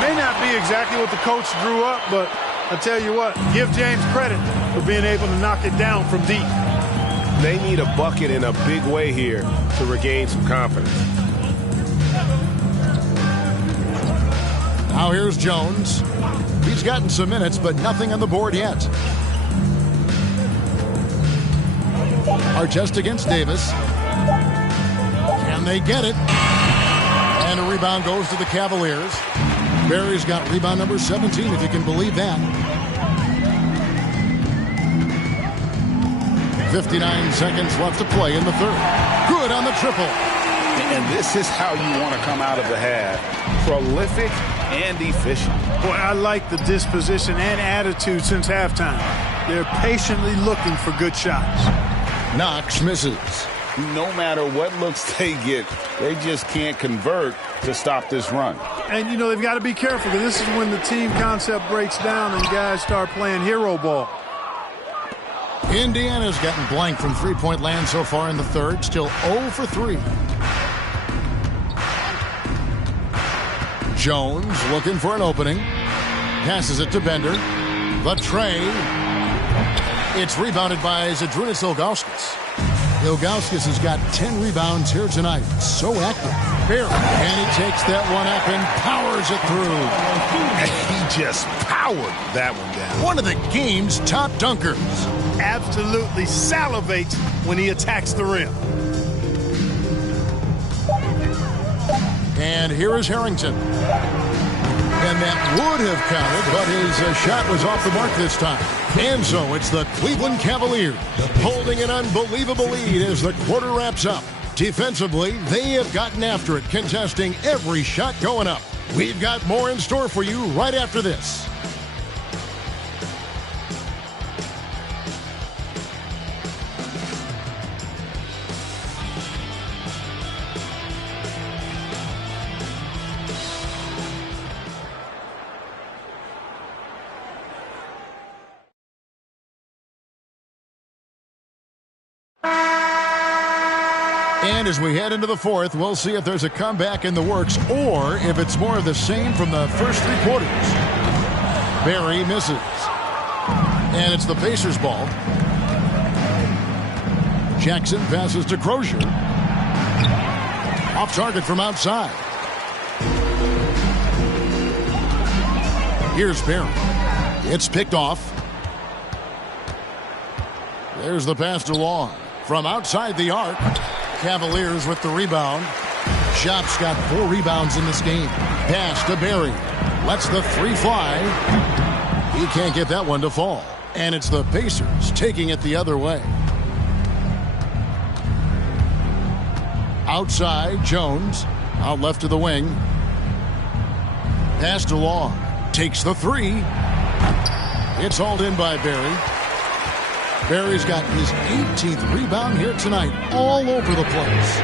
May not be exactly what the coach drew up, but I tell you what, give James credit for being able to knock it down from deep. They need a bucket in a big way here to regain some confidence. Now here's Jones. He's gotten some minutes, but nothing on the board yet. Artest against Davis. Can they get it? And a rebound goes to the Cavaliers. Barry's got rebound number 17, if you can believe that. 59 seconds left to play in the third. Good on the triple. And this is how you want to come out of the half. Prolific and efficient. Boy, I like the disposition and attitude since halftime. They're patiently looking for good shots. Knox misses. No matter what looks they get, they just can't convert to stop this run. And, you know, they've got to be careful because this is when the team concept breaks down and guys start playing hero ball. Indiana's gotten blank from three-point land so far in the third. Still 0 for 3. Jones looking for an opening. Passes it to Bender. The tray. It's rebounded by Zydrunas Ilgauskas. Ilgauskas has got 10 rebounds here tonight. So active. Barry. And he takes that one up and powers it through. He just powered that one down. One of the game's top dunkers. Absolutely salivates when he attacks the rim. And here is Harrington. And that would have counted, but his shot was off the mark this time. And so it's the Cleveland Cavaliers holding an unbelievable lead as the quarter wraps up. Defensively, they have gotten after it, contesting every shot going up. We've got more in store for you right after this. And as we head into the fourth, we'll see if there's a comeback in the works or if it's more of the same from the first three quarters. Barry misses. And it's the Pacers' ball. Jackson passes to Crozier. Off target from outside. Here's Barry. It's picked off. There's the pass to Long. From outside the arc. Cavaliers with the rebound. Shop's got 4 rebounds in this game. Pass to Barry. Lets the 3 fly. He can't get that one to fall. And it's the Pacers taking it the other way. Outside, Jones. Out left to the wing. Pass to Long. Takes the 3. It's hauled in by Barry. Barry's got his 18th rebound here tonight, all over the place.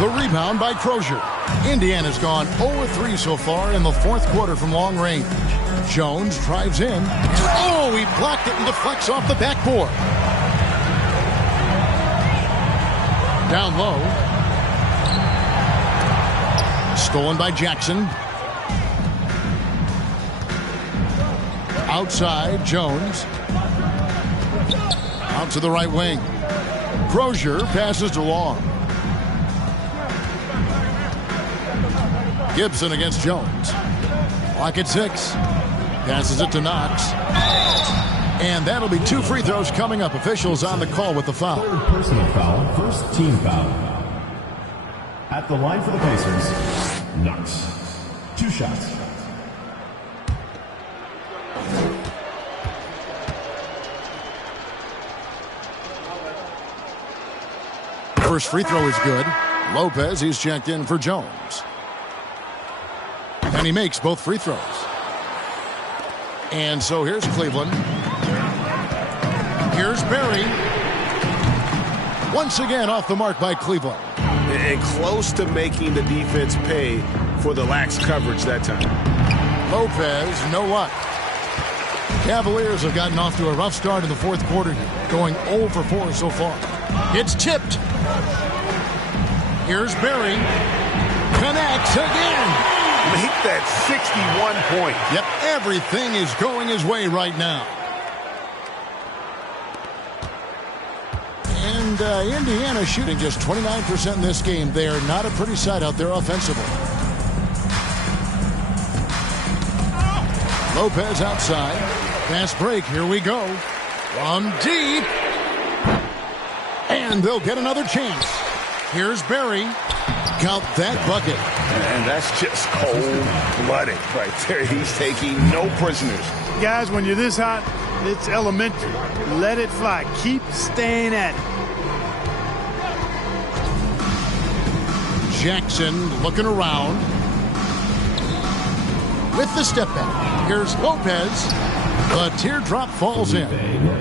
The rebound by Crozier. Indiana's gone 0-3 so far in the fourth quarter from long range. Jones drives in. Oh, he blocked it and deflects off the backboard. Down low. Stolen by Jackson. Outside, Jones. Out to the right wing. Crozier passes to Long. Gibson against Jones. Clock at 6. Passes it to Knox. And that'll be 2 free throws coming up. Officials on the call with the foul. Third personal foul, first team foul. At the line for the Pacers, Knox. 2 shots. First free throw is good. Lopez, he's checked in for Jones. And he makes both free throws. And so here's Cleveland. Here's Barry. Once again off the mark by Cleveland. And close to making the defense pay for the lax coverage that time. Lopez, no luck. Cavaliers have gotten off to a rough start in the fourth quarter, going 0 for 4 so far. It's tipped. Here's Barry. Connects again. make that 61 points. Yep, everything is going his way right now. And Indiana shooting just 29% in this game. They are not a pretty sight out there offensively. Lopez outside. Fast break. Here we go. From deep. And they'll get another chance. Here's Barry. Count that bucket. And that's just cold-blooded right there. He's taking no prisoners. Guys, when you're this hot, it's elementary. Let it fly. Keep staying at it. Jackson looking around. With the step back. Here's Lopez. The teardrop falls in.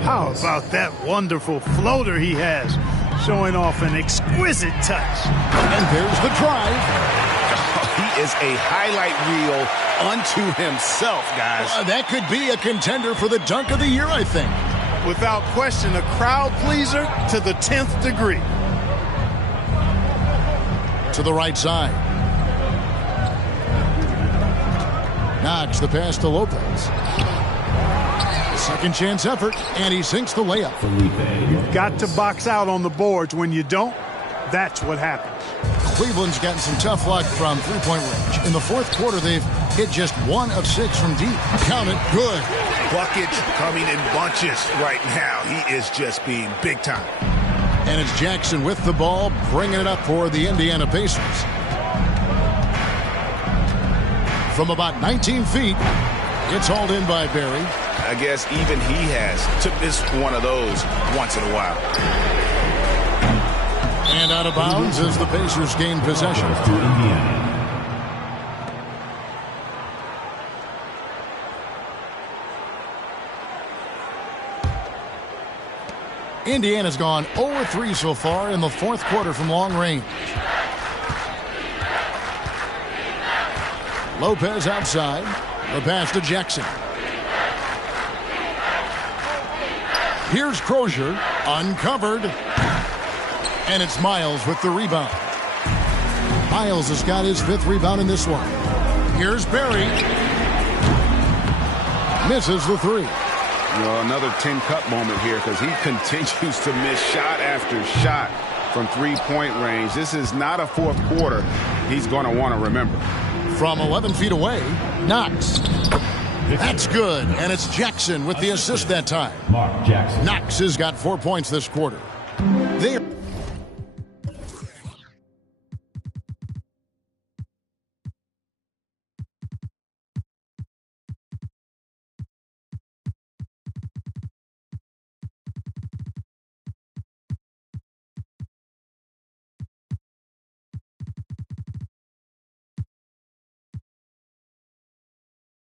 How about that wonderful floater he has? Showing off an exquisite touch. And there's the drive. He is a highlight reel unto himself, guys. That could be a contender for the dunk of the year, I think. Without question, a crowd pleaser to the 10th degree. To the right side. Knox the pass to Lopez. Second chance effort, and he sinks the layup. You've got to box out on the boards. When you don't, that's what happens. Cleveland's gotten some tough luck from three-point range. In the fourth quarter, they've hit just 1 of 6 from deep. Count it, good. Buckets coming in bunches right now. He is just being big time. And it's Jackson with the ball, bringing it up for the Indiana Pacers. From about 19 feet, it's hauled in by Barry. I guess even he has to miss one of those once in a while. And out of bounds as the Pacers gain possession. Indiana's gone 0-3 so far in the fourth quarter from long range. Lopez outside. The pass to Jackson. Here's Crozier, uncovered. And it's Miles with the rebound. Miles has got his 5th rebound in this one. Here's Barry. Misses the 3. You know, another 10-cup moment here because he continues to miss shot after shot from three-point range. This is not a fourth quarter he's going to want to remember. From 11 feet away, Knox. That's good, and it's Jackson with the assist that time. Mark Jackson. Knox has got 4 points this quarter. They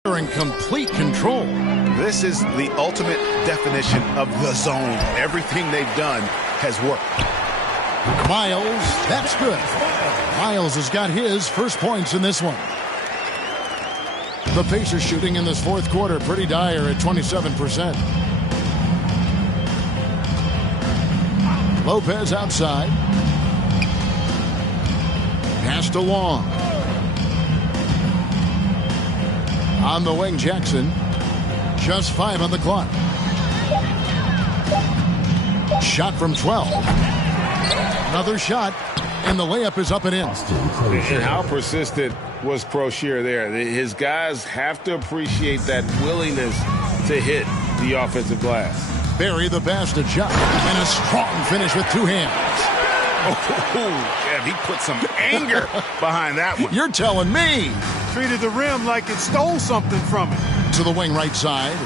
are in complete control. This is the ultimate definition of the zone. Everything they've done has worked. Miles, that's good. Miles has got his first points in this one. The Pacers shooting in this fourth quarter pretty dire at 27%. Lopez outside. Pass to Long. On the wing, Jackson. Just 5 on the clock. Shot from 12. Another shot, and the layup is up and in. And how persistent was Crozier there? His guys have to appreciate that willingness to hit the offensive glass. Barry the pass to Chuck, and a strong finish with 2 hands. Oh, yeah, he put some anger behind that one. You're telling me. Treated the rim like it stole something from it. To the wing right side.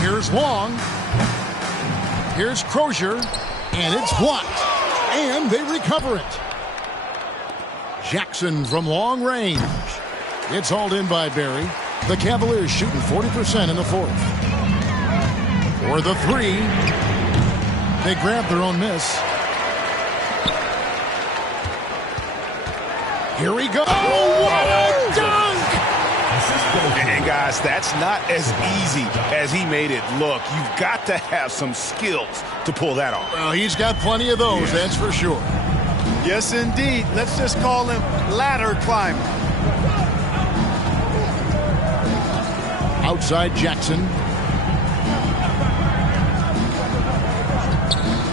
Here's Long. Here's Crozier. And it's blocked. And they recover it. Jackson from long range. It's hauled in by Barry. The Cavaliers shooting 40% in the fourth. For the 3. They grab their own miss. Here we go. Oh, what a dunk! And guys, that's not as easy as he made it look. You've got to have some skills to pull that off. Well, he's got plenty of those, that's for sure. Yes, indeed. Let's just call him ladder climber. Outside Jackson.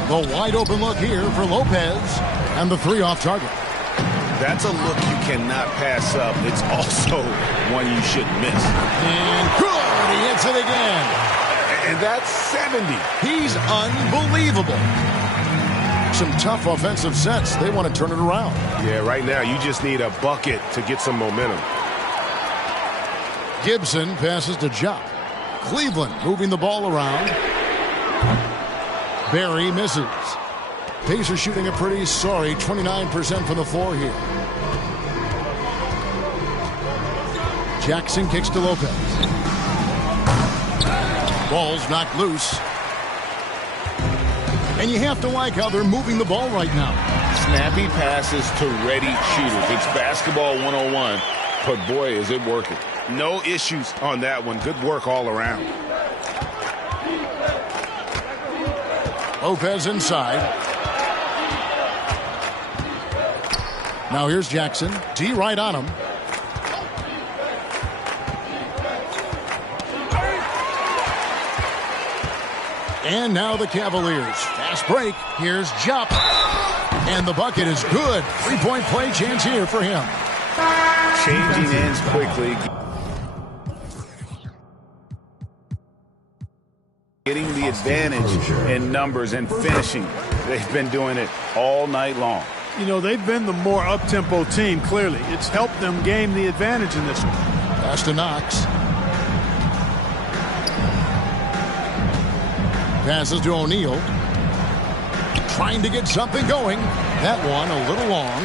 The wide open look here for Lopez. And the three off target. That's a look you cannot pass up. It's also one you shouldn't miss. And good! He hits it again. And that's 70. He's unbelievable. Some tough offensive sets. They want to turn it around. Yeah, right now you just need a bucket to get some momentum. Gibson passes to Jop. Cleveland moving the ball around. Barry misses. Pacers shooting a pretty sorry 29% from the floor here. Jackson kicks to Lopez. Ball's knocked loose. And you have to like how they're moving the ball right now. Snappy passes to ready shooters. It's basketball 101, but boy, is it working. No issues on that one. Good work all around. Lopez inside. Now here's Jackson. D right on him. And now the Cavaliers. Fast break. Here's Jop. And the bucket is good. Three-point play chance here for him. Changing ends quickly. Getting the advantage in numbers and finishing. They've been doing it all night long. You know, they've been the more up-tempo team, clearly. It's helped them gain the advantage in this one. Pass to Knox. Passes to O'Neal. Trying to get something going. That one a little long.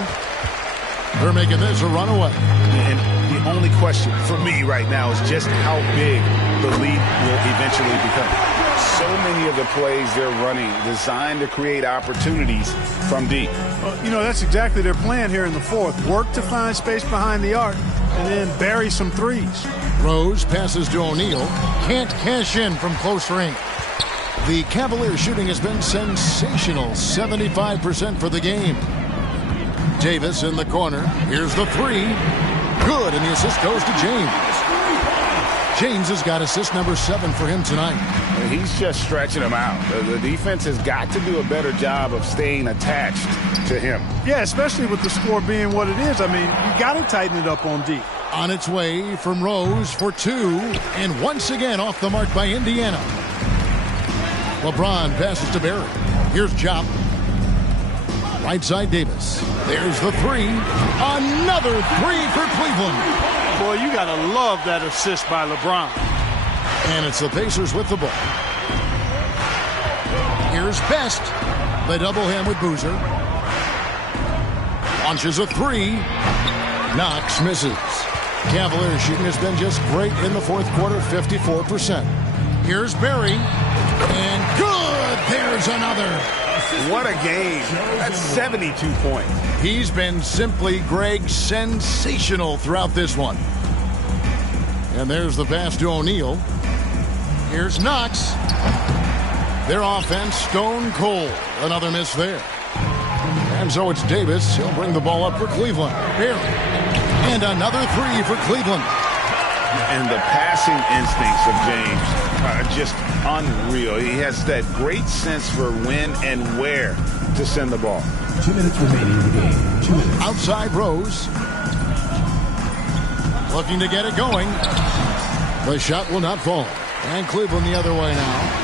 They're making this a runaway. And the only question for me right now is just how big the lead will eventually become. So many of the plays they're running designed to create opportunities from deep. Well, you know, that's exactly their plan here in the fourth. Work to find space behind the arc and then bury some threes. Rose passes to O'Neal. Can't cash in from close range. The Cavaliers shooting has been sensational. 75% for the game. Davis in the corner. Here's the three. Good, and the assist goes to James. James has got assist number 7 for him tonight. He's just stretching him out. The defense has got to do a better job of staying attached to him. Yeah, especially with the score being what it is. I mean, you got to tighten it up on D. On its way from Rose for 2, and once again off the mark by Indiana. LeBron passes to Barry. Here's Jop. Right side Davis. There's the 3. Another 3 for Cleveland. Boy, you got to love that assist by LeBron. And it's the Pacers with the ball. Here's Best. They double him with Boozer. Launches a 3. Knox misses. Cavaliers shooting has been just great in the fourth quarter, 54%. Here's Barry. And good! There's another. What a game. That's 72 points. He's been simply, Greg, sensational throughout this one. And there's the pass to O'Neal. Here's Knox. Their offense stone cold. Another miss there. And so it's Davis. He'll bring the ball up for Cleveland. Here. And another 3 for Cleveland. And the passing instincts of James are just unreal. He has that great sense for when and where to send the ball. 2 minutes remaining in the game. 2 minutes. Outside Rose. Looking to get it going. The shot will not fall. And Cleveland the other way now.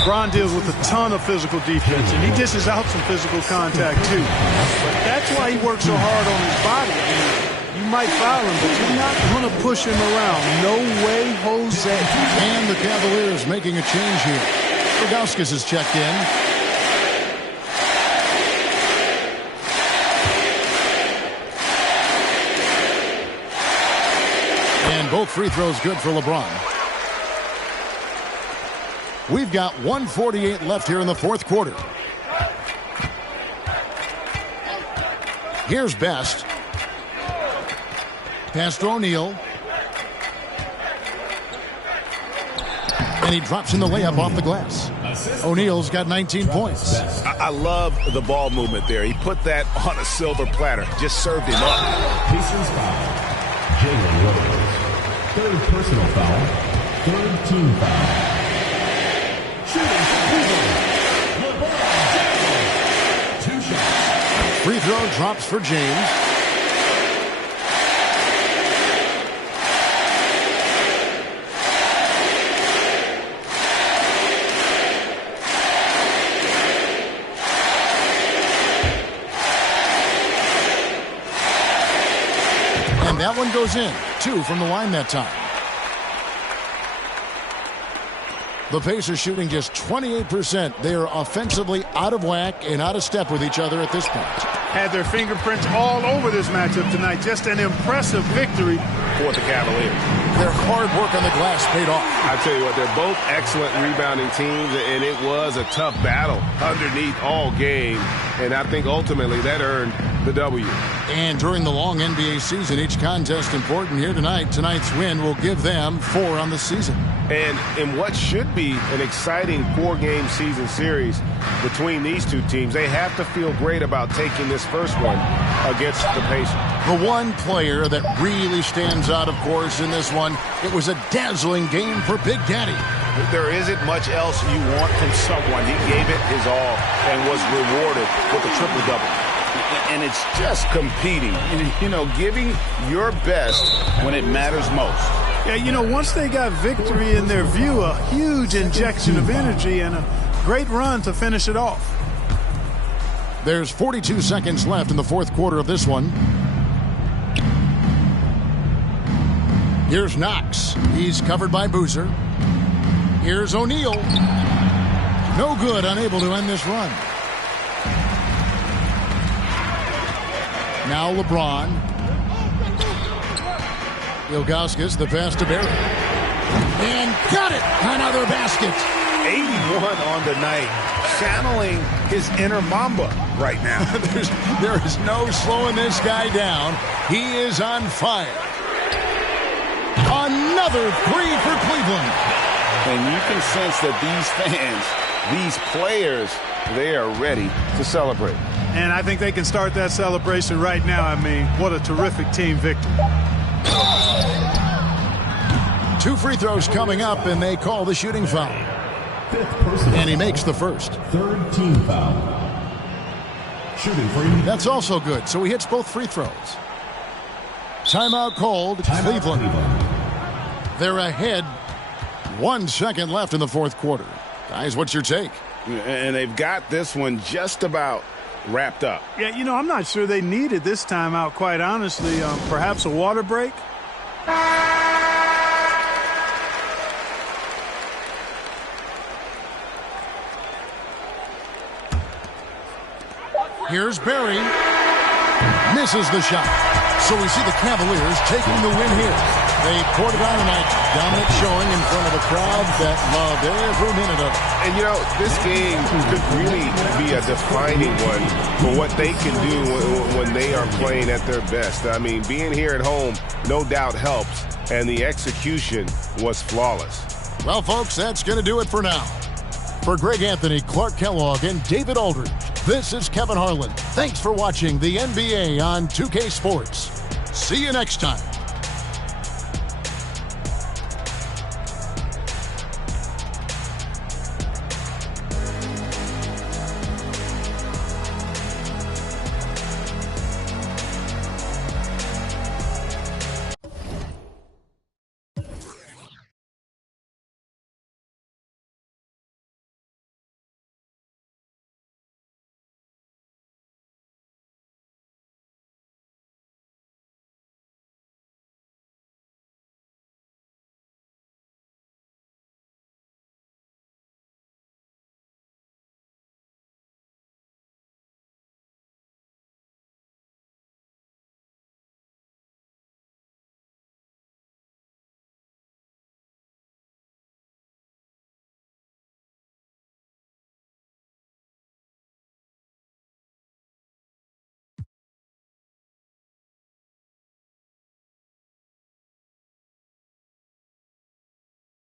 LeBron deals with a ton of physical defense, and he dishes out some physical contact, too. But that's why he works so hard on his body. I mean, you might foul him, but you're not going to push him around. No way, Jose. And the Cavaliers making a change here. Rogowskis has checked in. And both free throws good for LeBron. We've got 1:48 left here in the fourth quarter. Here's Best. Pass to O'Neal. And he drops in the layup off the glass. O'Neal's got 19 points. I love the ball movement there. He put that on a silver platter. Just served him up. Pacers foul. Jalen Rose. Third personal foul. Third team foul. Shooting for Cleveland. LeBron James. 2 shots. Free throw drops for James. And that one goes in. 2 from the line that time. The Pacers shooting just 28%. They are offensively out of whack and out of step with each other at this point. Had their fingerprints all over this matchup tonight. Just an impressive victory For the Cavaliers. Their hard work on the glass paid off. I tell you what, they're both excellent rebounding teams, and it was a tough battle underneath all game, and I think ultimately that earned the W. And during the long NBA season, each contest important here tonight. Tonight's win will give them 4 on the season. And in what should be an exciting 4-game season series between these two teams, they have to feel great about taking this first one against the Pacers. The one player that really stands out, of course, in this one, it was a dazzling game for Big Daddy. There isn't much else you want from someone. He gave it his all and was rewarded with a triple-double. And it's just competing, giving your best when it matters most. Yeah, once they got victory in their view, a huge injection of energy and a great run to finish it off. There's 42 seconds left in the fourth quarter of this one. Here's Knox. He's covered by Boozer. Here's O'Neal. No good, unable to end this run. Now LeBron. Ilgauskas, the pass to Barry. And got it! Another basket. 81 on the night. Channeling his inner Mamba right now. There is no slowing this guy down. He is on fire. Another 3 for Cleveland. And you can sense that these fans, these players, they are ready to celebrate. And I think they can start that celebration right now. I mean, what a terrific team victory. 2 free throws coming up, and they call the shooting foul. And he makes the first. Third team foul. Shooting for you. That's also good, so he hits both free throws. Timeout called. Cleveland. They're ahead. 1 second left in the fourth quarter. Guys, what's your take? And they've got this one just about wrapped up. Yeah, I'm not sure they needed this timeout, quite honestly. Perhaps a water break? Here's Barry. Misses the shot. So we see the Cavaliers taking the win here. They poured it on tonight. Dominant showing in front of a crowd that loved every minute of it. And, this game could really be a defining one for what they can do when they are playing at their best. I mean, being here at home no doubt helps, and the execution was flawless. Well, folks, that's going to do it for now. For Greg Anthony, Clark Kellogg, and David Aldridge, this is Kevin Harlan. Thanks for watching the NBA on 2K Sports. See you next time.